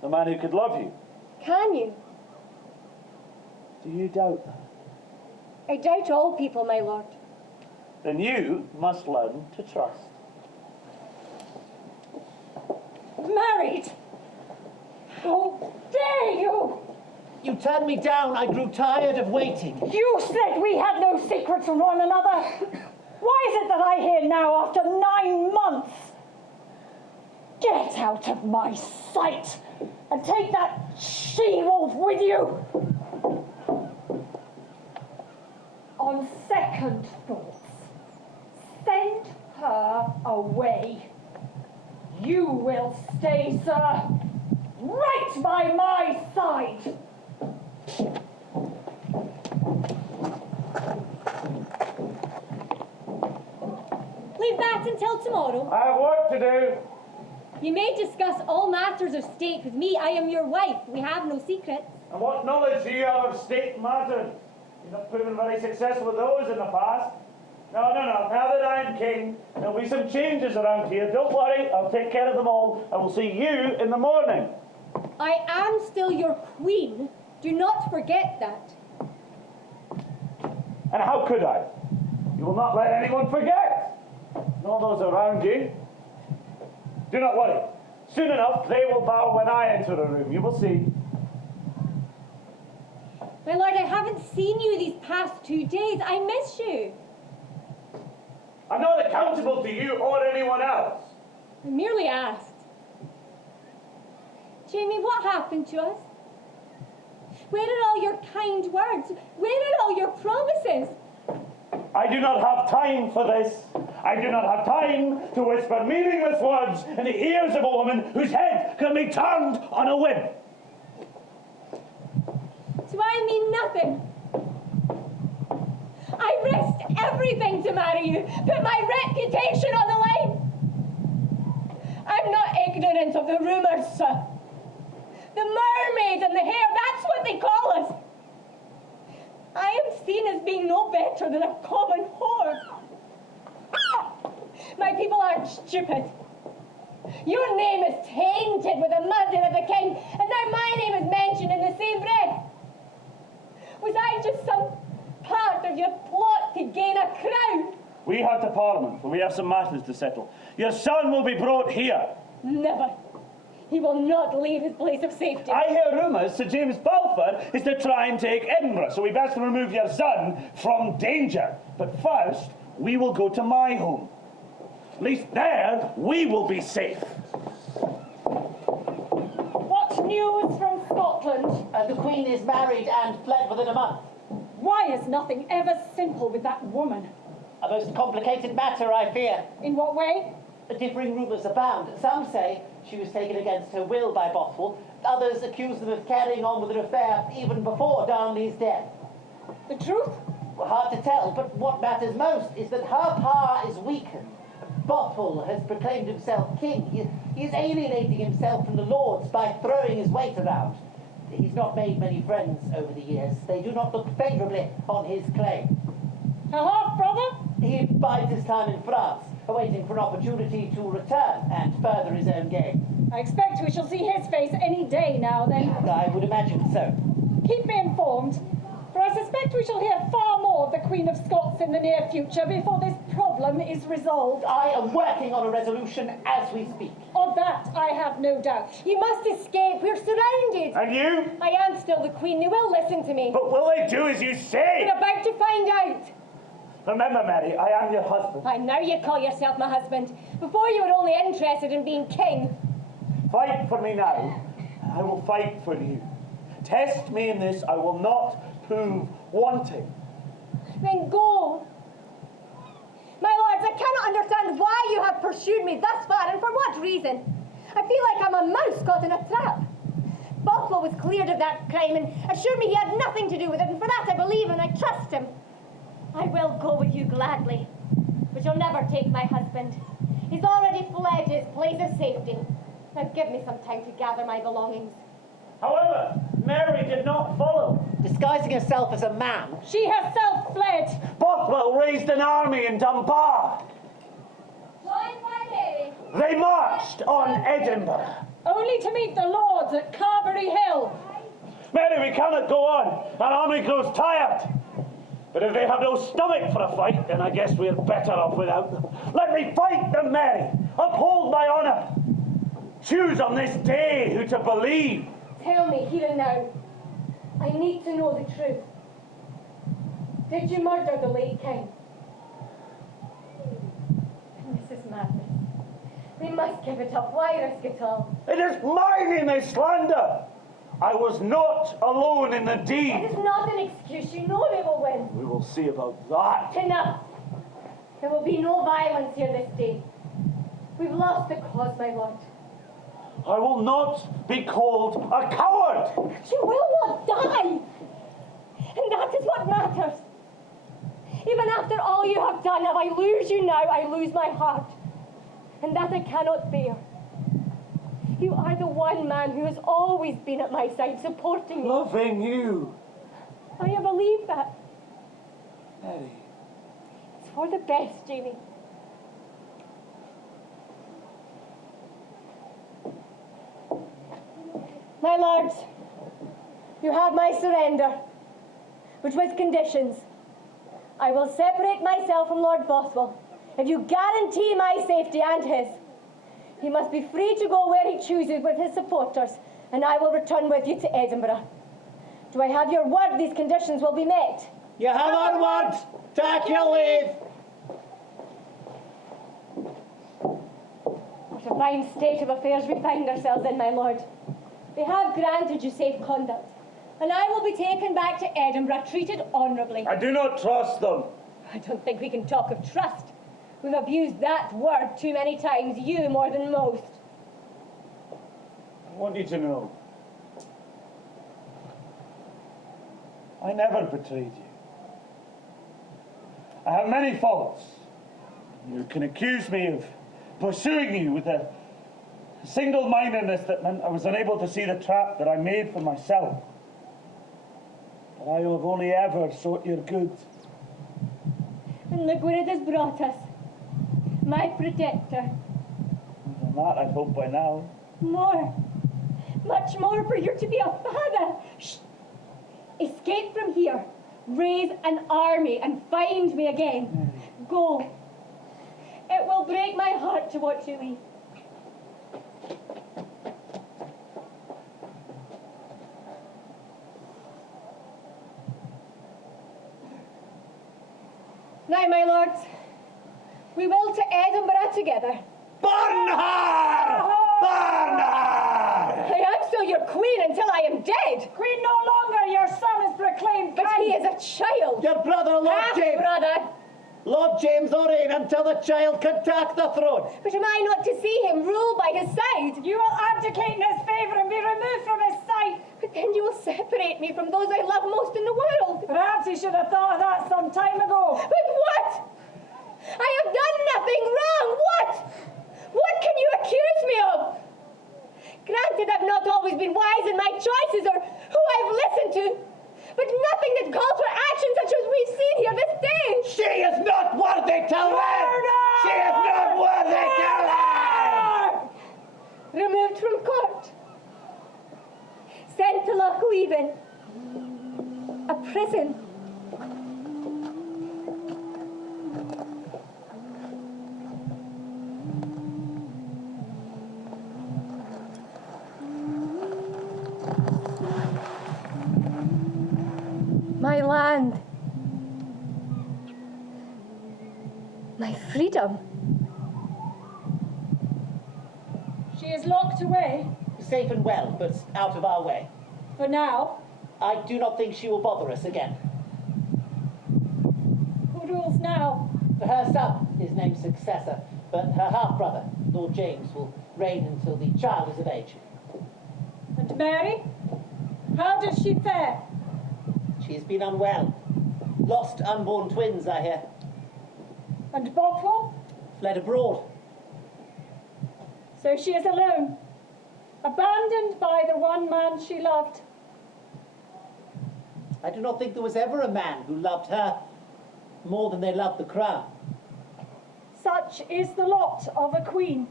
The man who could love you. Can you? Do you doubt that? I doubt all people, my lord. Then you must learn to trust. Married? How dare you! You turned me down. I grew tired of waiting. You said we had no secrets from one another. Why is it that I hear now after 9 months? Get out of my sight and take that she-wolf with you. On second thoughts, send her away. You will stay, sir, right by my side. Leave that until tomorrow. I have work to do. You may discuss all matters of state with me. I am your wife. We have no secrets. And what knowledge do you have of state matters? You've not proven very successful with those in the past. No. Now that I'm king, there'll be some changes around here. Don't worry, I'll take care of them all. I will see you in the morning. I am still your queen. Do not forget that. And how could I? You will not let anyone forget. Nor those around you. Do not worry. Soon enough, they will bow when I enter a room. You will see. My lord, I haven't seen you these past 2 days. I miss you. I'm not accountable to you or anyone else. I merely asked. Jamie, what happened to us? Where are all your kind words? Where are all your promises? I do not have time for this. I do not have time to whisper meaningless words in the ears of a woman whose head can be turned on a whim. Do I mean nothing? I risked everything to marry you, put my reputation on the line. I'm not ignorant of the rumours, sir. The mermaid and the hare, that's what they call us. I am seen as being no better than a common whore. My people aren't stupid. Your name is tainted with the murder of the king, and now my name is mentioned in the same breath. Was I just some part of your plot to gain a crown? We have to Parliament, for we have some matters to settle. Your son will be brought here. Never. He will not leave his place of safety. I hear rumours Sir James Balfour offer is to try and take Edinburgh, so we best remove your son from danger. But first, we will go to my home. At least there, we will be safe. What news from Scotland? The Queen is married and fled within a month. Why is nothing ever simple with that woman? A most complicated matter, I fear. In what way? Differing rumours abound. Some say she was taken against her will by Bothwell. Others accuse them of carrying on with an affair even before Darnley's death. The truth? Well, hard to tell, but what matters most is that her power is weakened. Bothwell has proclaimed himself king. He is alienating himself from the lords by throwing his weight around. He's not made many friends over the years. They do not look favourably on his claim. Her half-brother? He bides his time in France, awaiting for an opportunity to return and further his own game. I expect we shall see his face any day now, then. I would imagine so. Keep me informed, for I suspect we shall hear far more of the Queen of Scots in the near future before this problem is resolved. I am working on a resolution as we speak. Of that I have no doubt. You must escape. We're surrounded. And you? I am still the queen. They will listen to me. But will they do as you say? We're about to find out. Remember, Mary, I am your husband. Why, now you call yourself my husband. Before you were only interested in being king. Fight for me now, and I will fight for you. Test me in this, I will not prove wanting. Then go. My lords, I cannot understand why you have pursued me thus far and for what reason. I feel like I'm a mouse caught in a trap. Bothwell was cleared of that crime and assured me he had nothing to do with it, and for that I believe and I trust him. I will go with you gladly, but you'll never take my husband. He's already fled to his place of safety. Now give me some time to gather my belongings. However, Mary did not follow. Disguising herself as a man. She herself fled. Bothwell raised an army in Dunbar. Joined by Mary. They marched on Edinburgh. Only to meet the lords at Carberry Hill. Mary, we cannot go on. Our army grows tired. But if they have no stomach for a fight, then I guess we're better off without them. Let me fight them, Mary. Uphold my honour. Choose on this day who to believe. Tell me here and now. I need to know the truth. Did you murder the late king? This is madness. We must give it up. Why risk it all? It is my name they slander. I was not alone in the It deed. is not an excuse. You know they will win. We will see about that. Enough. There will be no violence here this day. We've lost the cause, my lord. I will not be called a coward. But you will not die. And that is what matters. Even after all you have done, if I lose you now, I lose my heart. And that I cannot bear. You are the one man who has always been at my side, supporting me. Loving you. I believe that. Mary. It's for the best, Jamie. My lords, you have my surrender, which with conditions. I will separate myself from Lord Bothwell if you guarantee my safety and his. He must be free to go where he chooses with his supporters, and I will return with you to Edinburgh. Do I have your word these conditions will be met? You have our word. Take your leave. What a fine state of affairs we find ourselves in, my lord. They have granted you safe conduct, and I will be taken back to Edinburgh, treated honourably. I do not trust them. I don't think we can talk of trust. We've abused that word too many times, you more than most. I want you to know. I never betrayed you. I have many faults. You can accuse me of pursuing you with a single-mindedness that meant I was unable to see the trap that I made for myself. But I have only ever sought your good. And look where it has brought us. My protector. And that I'd hope by now. More. Much more for you to be a father. Shh. Escape from here. Raise an army and find me again. Go. It will break my heart to watch you leave. Now, my lords, we will to Edinburgh together. Burn her! Burn her! I am still your queen until I am dead. Queen no longer, your son is proclaimed But king. he is a child. Your brother, Lord James. Half-brother. Lord James will reign until the child can take the throne. But am I not to see him rule by his side? You will abdicate in his favour and be removed from his sight. But then you will separate me from those I love most in the world. Perhaps he should have thought of that some time ago. But what? I have done nothing wrong. What? What can you accuse me of? Granted, I've not always been wise in my choices or who I've listened to, but nothing that calls for action such as we've seen here this day. She is not worthy to live! She is not worthy to live! Removed from court. Sent to Loch Leven. A prison. My land. My freedom. She is locked away Safe and well, but out of our way. for now. I do not think she will bother us again. Who rules now? Her son is named successor, but her half-brother, Lord James, will reign until the child is of age. And Mary? How does she fare? She has been unwell. Lost unborn twins, I hear. And Bothwell? Fled abroad. So she is alone, abandoned by the one man she loved. I do not think there was ever a man who loved her more than they loved the crown. Such is the lot of a queen.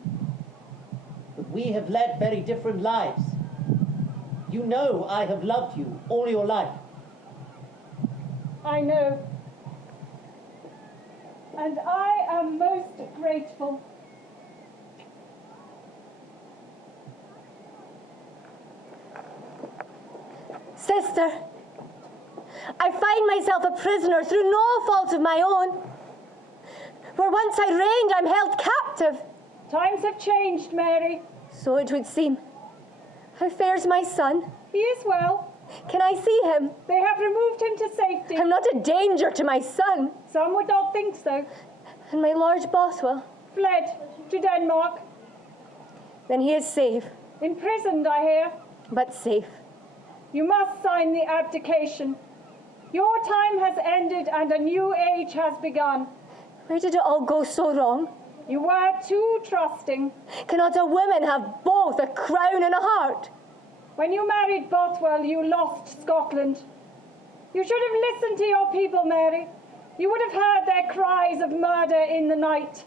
But we have led very different lives. You know I have loved you all your life. I know. And I am most grateful. Sister, I find myself a prisoner through no fault of my own. Where once I reigned, I'm held captive. Times have changed, Mary. So it would seem. How fares my son? He is well. Can I see him? They have removed him to safety. I'm not a danger to my son. Some would not think so. And my Lord Bothwell? Fled to Denmark. Then he is safe, Imprisoned, I hear. but safe. You must sign the abdication. Your time has ended and a new age has begun. Where did it all go so wrong? You were too trusting. Cannot a woman have both a crown and a heart? When you married Bothwell, you lost Scotland. You should have listened to your people, Mary. You would have heard their cries of murder in the night.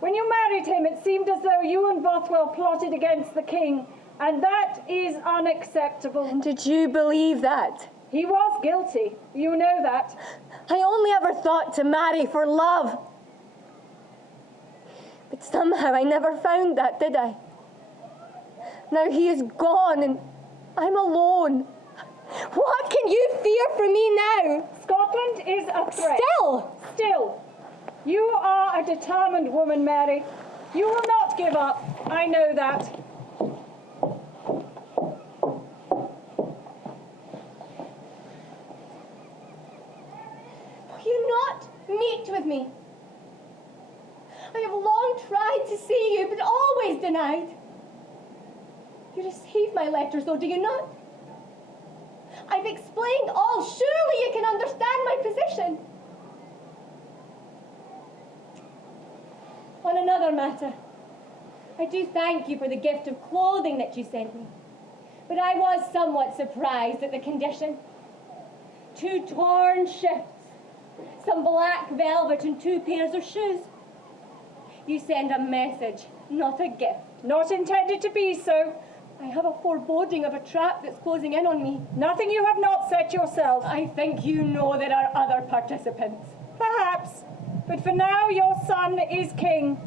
When you married him, it seemed as though you and Bothwell plotted against the king, and that is unacceptable. And did you believe that? He was guilty. You know that. I only ever thought to marry for love. But somehow I never found that, did I? Now he is gone and I'm alone. What can you fear from me now? Scotland is a threat. Still! You are a determined woman, Mary. You will not give up. I know that. Will you not meet with me? I have long tried to see you, but always denied. You receive my letters, though, do you not? I've explained all. Surely you can understand my position. On another matter, I do thank you for the gift of clothing that you sent me, but I was somewhat surprised at the condition. 2 torn shifts, some black velvet and 2 pairs of shoes. You send a message, not a gift. Not intended to be so. I have a foreboding of a trap that's closing in on me. Nothing you have not set yourself. I think you know there are other participants. Perhaps. But for now, your son is king.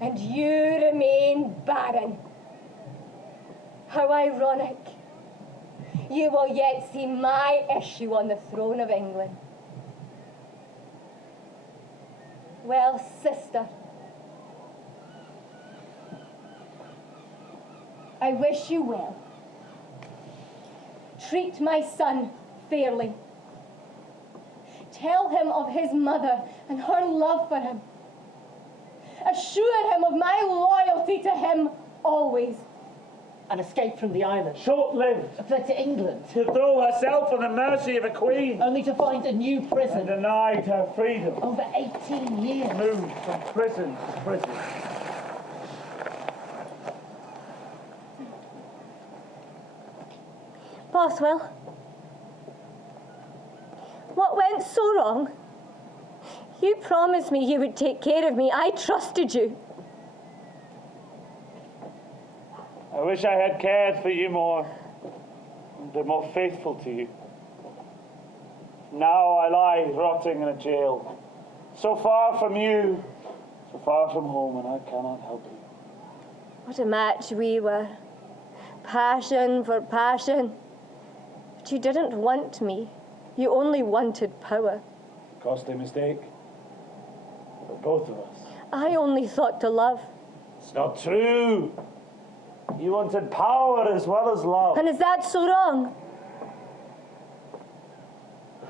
And you remain barren. How ironic. You will yet see my issue on the throne of England. Well, sister, I wish you well. Treat my son fairly. Tell him of his mother and her love for him. Assure him of my loyalty to him always. An escape from the island. Short-lived. A fled to England. To throw herself on the mercy of a queen. Only to find a new And prison. denied her freedom. Over 18 years. Moved from prison to prison. Bothwell, what went so wrong? You promised me you would take care of me. I trusted you. I wish I had cared for you more and been more faithful to you. Now I lie rotting in a jail, so far from you, so far from home, and I cannot help you. What a match we were. Passion for passion. But you didn't want me. You only wanted power. Costly mistake for both of us. I only thought to love. It's not true. You wanted power as well as love. And is that so wrong?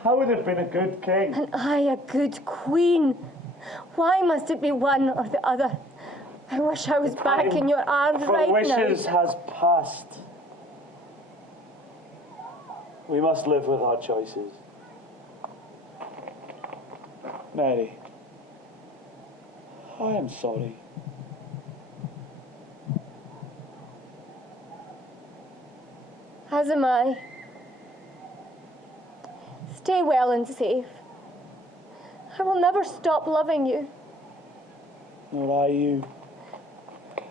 I would have been a good king. And I a good queen. Why must it be one or the other? I wish I was back in your arms for right wishes now. has passed. We must live with our choices. Mary, I am sorry. As am I. Stay well and safe. I will never stop loving you. Nor I you.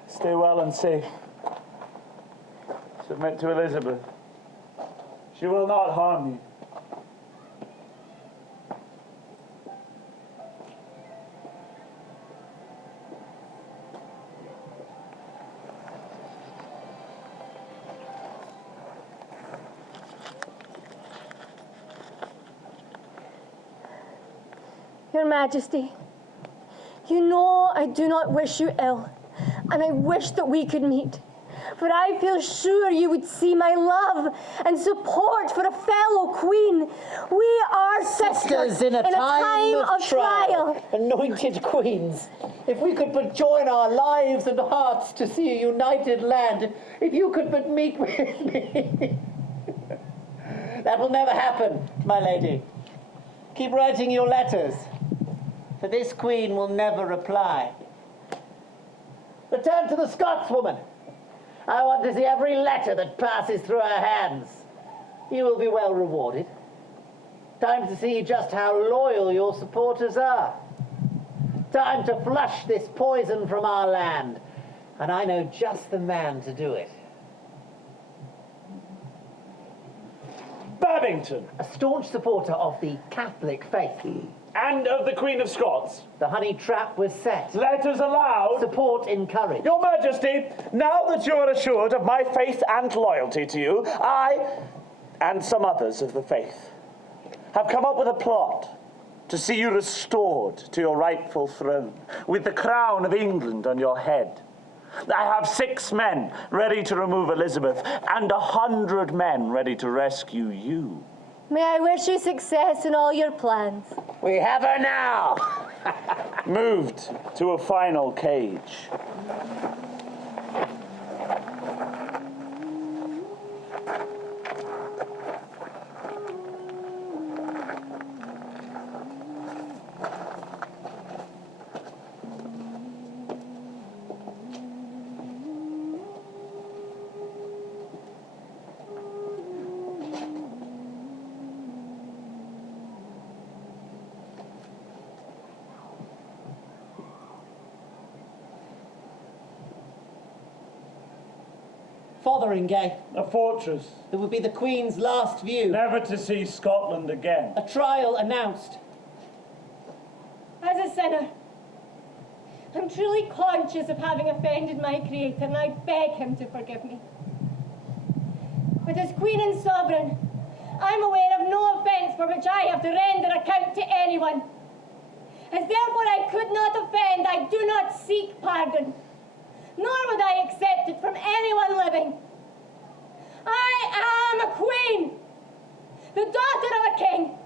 Stay well and safe. Submit to Elizabeth. She will not harm you. Your Majesty, you know I do not wish you ill, and I wish that we could meet. For I feel sure you would see my love and support for a fellow queen. We are sisters in a time of trial. Anointed queens, if we could but join our lives and hearts to see a united land, if you could but meet with me. That will never happen, my lady. Keep writing your letters, for this queen will never reply. Return to the Scotswoman. I want to see every letter that passes through her hands. You will be well rewarded. Time to see just how loyal your supporters are. Time to flush this poison from our land. And I know just the man to do it. Babington, A staunch supporter of the Catholic faith. and of the Queen of Scots. The honey trap was set. Letters allowed. Support encouraged. Your Majesty, now that you are assured of my faith and loyalty to you, I, and some others of the faith, have come up with a plot to see you restored to your rightful throne, with the crown of England on your head. I have 6 men ready to remove Elizabeth, and 100 men ready to rescue you. May I wish you success in all your plans. We have her now. Moved to a final cage. Fotheringay. A fortress, It would be the Queen's last view. never to see Scotland again. A trial announced. As a sinner, I'm truly conscious of having offended my Creator, and I beg him to forgive me. But as Queen and Sovereign, I'm aware of no offence for which I have to render account to anyone. As therefore I could not offend, I do not seek pardon, nor would I accept it from anyone living. I am a queen, the daughter of a king.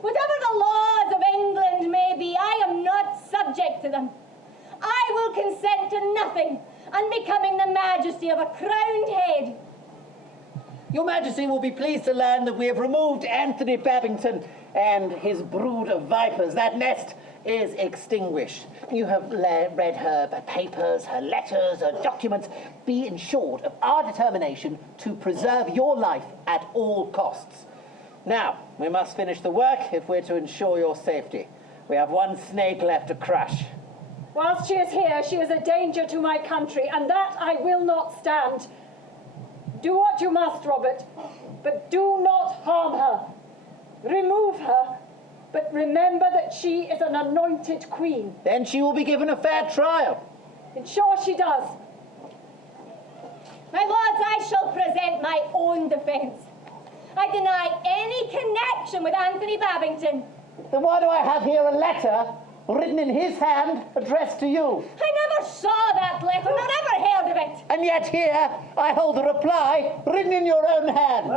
Whatever the laws of England may be, I am not subject to them. I will consent to nothing unbecoming the majesty of a crowned head. Your Majesty will be pleased to learn that we have removed Anthony Babington and his brood of vipers. That nest is extinguished. You have read her papers, her letters, her documents. Be ensured of our determination to preserve your life at all costs. Now, we must finish the work if we're to ensure your safety. We have one snake left to crush. Whilst she is here, she is a danger to my country, and that I will not stand. Do what you must, Robert, but do not harm her. Remove her, but remember that she is an anointed queen. Then she will be given a fair trial. Ensure she does. My lords, I shall present my own defence. I deny any connection with Anthony Babington. Then why do I have here a letter written in his hand addressed to you? I never saw that letter, nor ever heard of it. And yet here I hold a reply written in your own hand.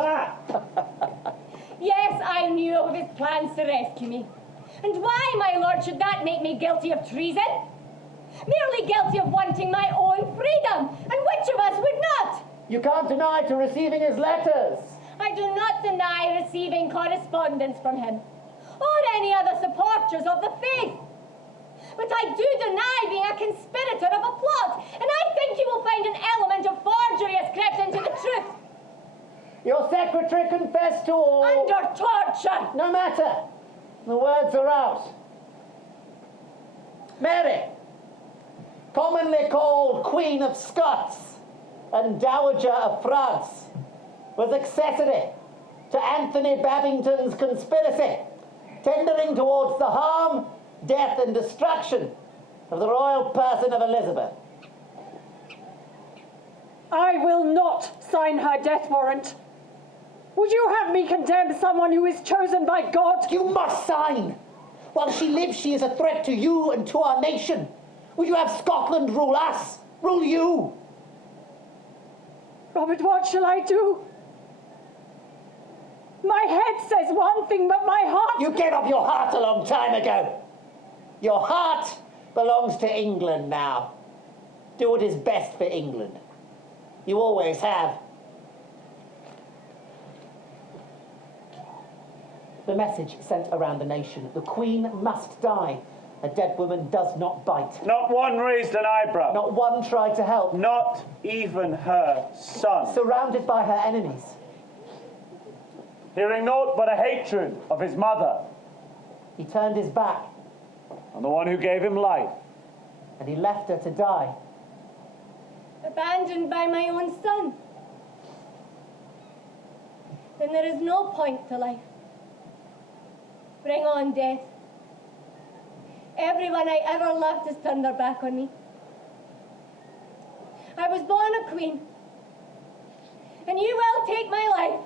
Yes, I knew of his plans to rescue me. And why, my lord, should that make me guilty of treason? Merely guilty of wanting my own freedom, and which of us would not? You can't deny to receiving his letters. I do not deny receiving correspondence from him, or any other supporters of the faith. But I do deny being a conspirator of a plot, and I think you will find an element of forgery has crept into the truth. Your secretary confessed to all. Under torture. No matter. The words are out. Mary, commonly called Queen of Scots and Dowager of France, was accessory to Anthony Babington's conspiracy, tendering towards the harm, death and destruction of the royal person of Elizabeth. I will not sign her death warrant. Would you have me condemn someone who is chosen by God? You must sign. While she lives, she is a threat to you and to our nation. Would you have Scotland rule us, rule you? Robert, what shall I do? My head says one thing, but my heart... You gave up your heart a long time ago. Your heart belongs to England now. Do what is best for England. You always have. The message sent around the nation. The Queen must die. A dead woman does not bite. Not one raised an eyebrow. Not one tried to help. Not even her son. Surrounded by her enemies. Hearing naught but a hatred of his mother. He turned his back. On the one who gave him life. And he left her to die. Abandoned by my own son. Then there is no point to life. Bring on death. Everyone I ever loved has turned their back on me. I was born a queen, and you will take my life.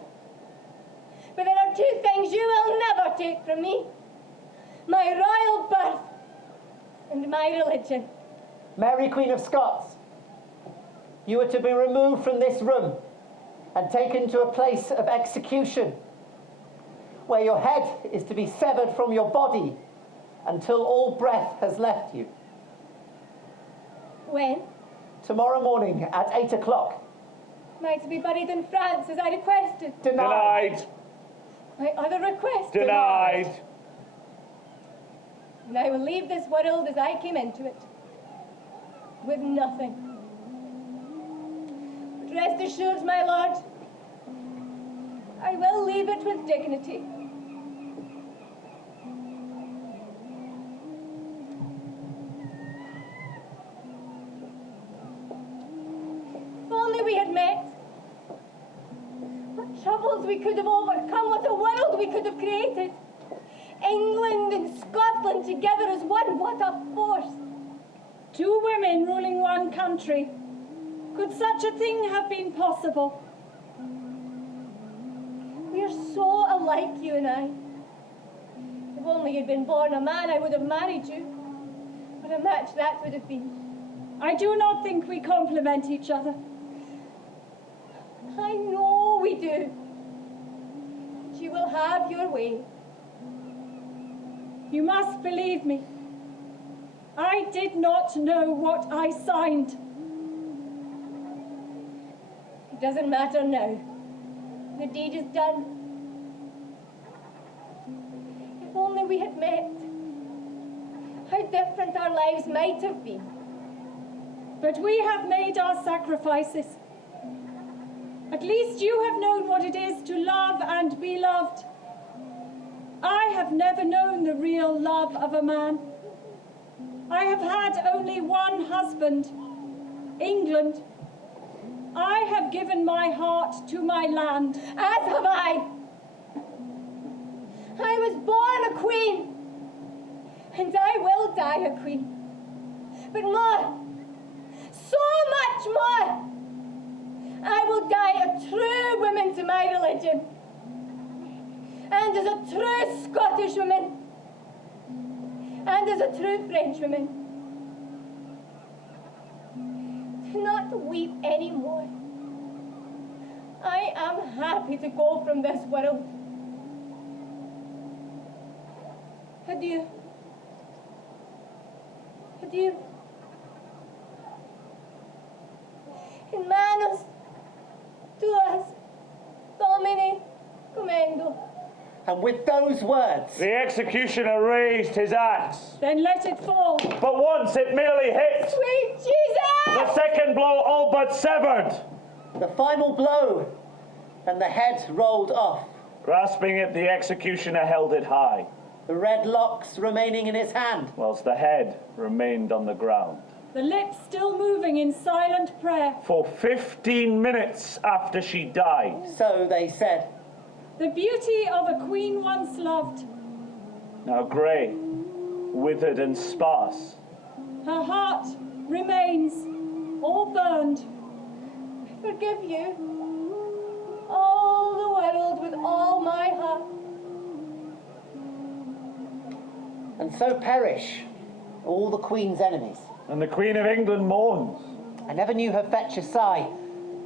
But there are two things you will never take from me: my royal birth and my religion. Mary, Queen of Scots, you are to be removed from this room and taken to a place of execution, where your head is to be severed from your body until all breath has left you. When? Tomorrow morning at 8 o'clock. Am I to be buried in France as I requested? Denied. My other request? Denied. And I will leave this world as I came into it, with nothing. But rest assured, my lord, I will leave it with dignity. If only we had met. What troubles we could have overcome, what a world we could have created. England and Scotland together as one, what a force. Two women ruling one country. Could such a thing have been possible? We are so alike, you and I. If only you'd been born a man, I would have married you. What a match that would have been. I do not think we complement each other. I know we do. But you will have your way. You must believe me. I did not know what I signed. It doesn't matter now. The deed is done. If only we had met, how different our lives might have been. But we have made our sacrifices. At least you have known what it is to love and be loved. I have never known the real love of a man. I have had only one husband, England. I have given my heart to my land. As have I. I was born a queen, and I will die a queen. But more, so much more, I will die a true woman to my religion, and as a true Scottish woman, and as a true French woman. Do not weep any more. I am happy to go from this world. Adieu. Adieu. In manos tuas, Domine, commendo. And with those words, The executioner raised his axe, Then let it fall. but once it merely hit. Sweet Jesus! The second blow all but severed. the final blow, and the head rolled off, Grasping it, the executioner held it high, the red locks remaining in his hand. whilst the head remained on the ground. The lips still moving in silent prayer. For 15 minutes after she died, So they said, The beauty of a queen once loved. now grey, withered and sparse, Her heart remains all burned. Forgive you, all the world with all my heart. and so perish all the Queen's enemies. and the Queen of England mourns. I never knew her fetch a sigh,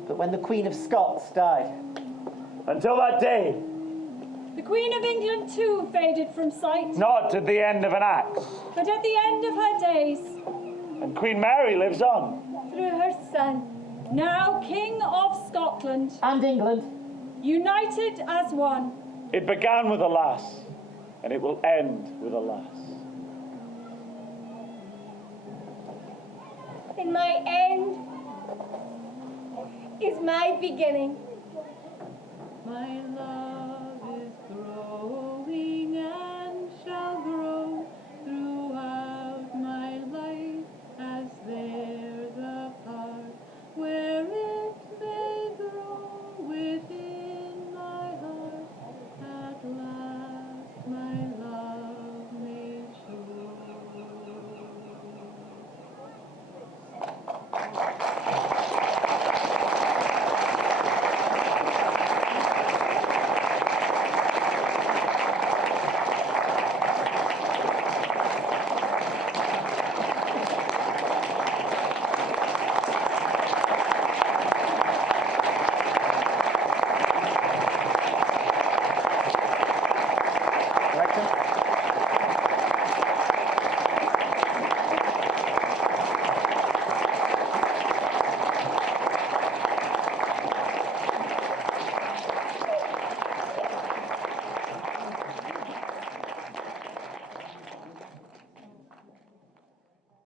but when the Queen of Scots died. Until that day, The Queen of England too faded from sight, not at the end of an axe. but at the end of her days, And Queen Mary lives on. Through her son, now King of Scotland, And England. united as one. It began with a lass, and it will end with a lass. in my end is my beginning. My love.